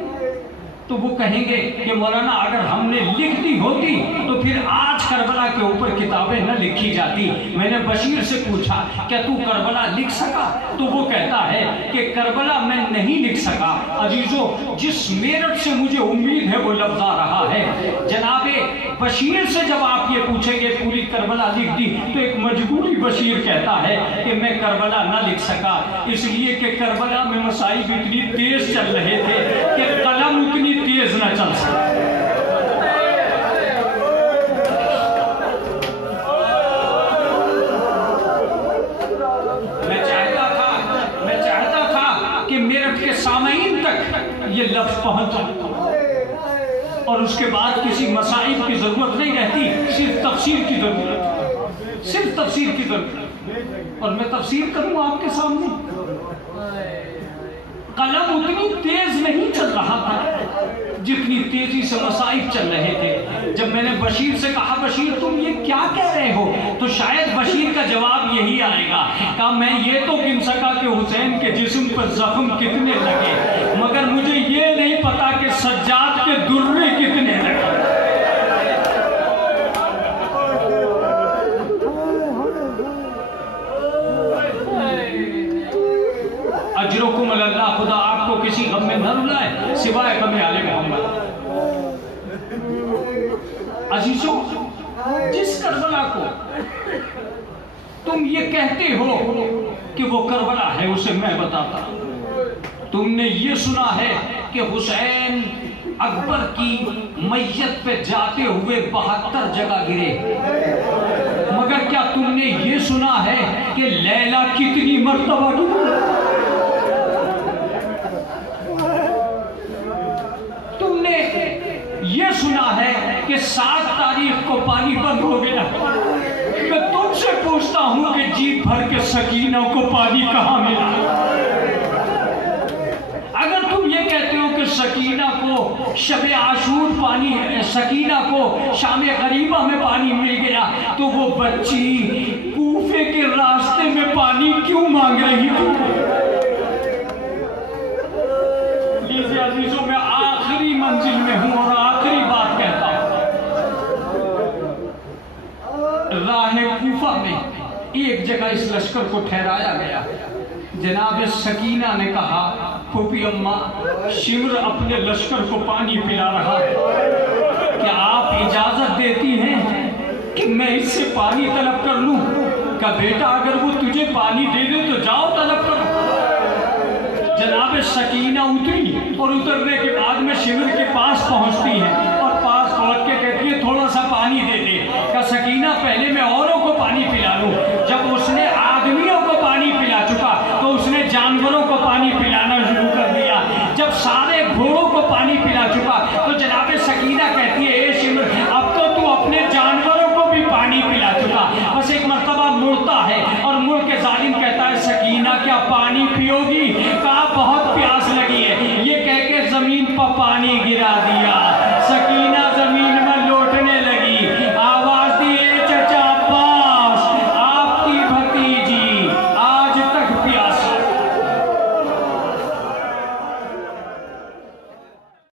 तो वो कहेंगे कि मौलाना अगर हमने लिख दी होती तो फिर आज करबला के ऊपर किताबें न लिखी जाती। मैंने बशीर से पूछा, क्या तू करबला लिख सका? तो वो कहता है कि करबला मैं नहीं लिख सका। अजीजों, जिस मेरठ से मुझे उम्मीद है वो लफ्ज आ रहा है। जनाबे बशीर से जब आप ये पूछेंगे पूरी करबला लिख दी, तो एक मजबूरी बशीर कहता है कि मैं करबला न लिख सका, इसलिए कि करबला में मसाइब इतनी तेज चल रहे थे कि कलम उतनी तेज न चल सका। मैं चाहता था कि मेरठ के सामईन तक ये लफ्ज पहुंच जाता। और उसके बाद किसी मसाइब की ज़रूरत नहीं रहती, सिर्फ तफसीर की ज़रूरत है, सिर्फ तफसीर की ज़रूरत है। और मैं तफसीर करूँ आपके सामने। कलम उतनी तेज नहीं चल रहा था जितनी तेजी से मसाइब चल रहे थे। जब मैंने बशीर से कहा, बशीर तुम ये क्या कह रहे हो, तो शायद बशीर का जवाब यही आएगा, कहा मैं ये तो गिन सका कि हुसैन के जिस्म पर जख्म कितने लगे, मगर मुझे ये नहीं पता कि सज्जाद के दुर्रे कितने लगे। अजरुकुम अल्लाह, खुदा आपको किसी गम में न रुलाए सिवाय गम आले मोहम्मद। अजीजों, जिस करबला को तुम ये कहते हो कि वो करबला है, उसे मैं बताता हूं। तुमने ये सुना है कि हुसैन अकबर की मैयत पे जाते हुए 72 जगह गिरे, मगर क्या तुमने ये सुना है कि लैला कितनी मर्तबा गिरी? तुमने ये सुना है कि 7 तारीख को पानी बंद हो गया? मैं तुमसे पूछता हूं कि जी भर के सकीना को पानी कहां मिला? अगर तुम ये कहते हो कि सकीना को शब आशूर पानी, सकीना को शाम गरीबा में पानी मिल गया, तो वो बच्ची कूफे के रास्ते में पानी क्यों मांग रही थी? लीजिए अजीजों, मैं आखिरी मंजिल में हूं और आखिरी बात कहता हूं। राह कूफा में एक जगह इस लश्कर को ठहराया गया। जनाब सकीना ने कहा, फूफी अम्मा, शिमर अपने लश्कर को पानी पिला रहा है, क्या आप इजाजत देती हैं कि मैं इससे पानी तलब कर लूं? क्या बेटा, अगर वो तुझे पानी दे दे तो जाओ तलब करो। जनाब सकीना उतरी और उतरने के बाद में शिविर के पास पहुंचती है और पास पहुंच के कहती है, थोड़ा सा पानी दे दे। क्या सकीना, पहले मैं औरों को पानी पिला लूं। जब उसने आदमियों को पानी पिला चुका तो उसने जानवरों को पानी पिलाना शुरू कर दिया। जब सारे घोड़ों को पानी पिला चुका तो जनाब सकीना कहती है,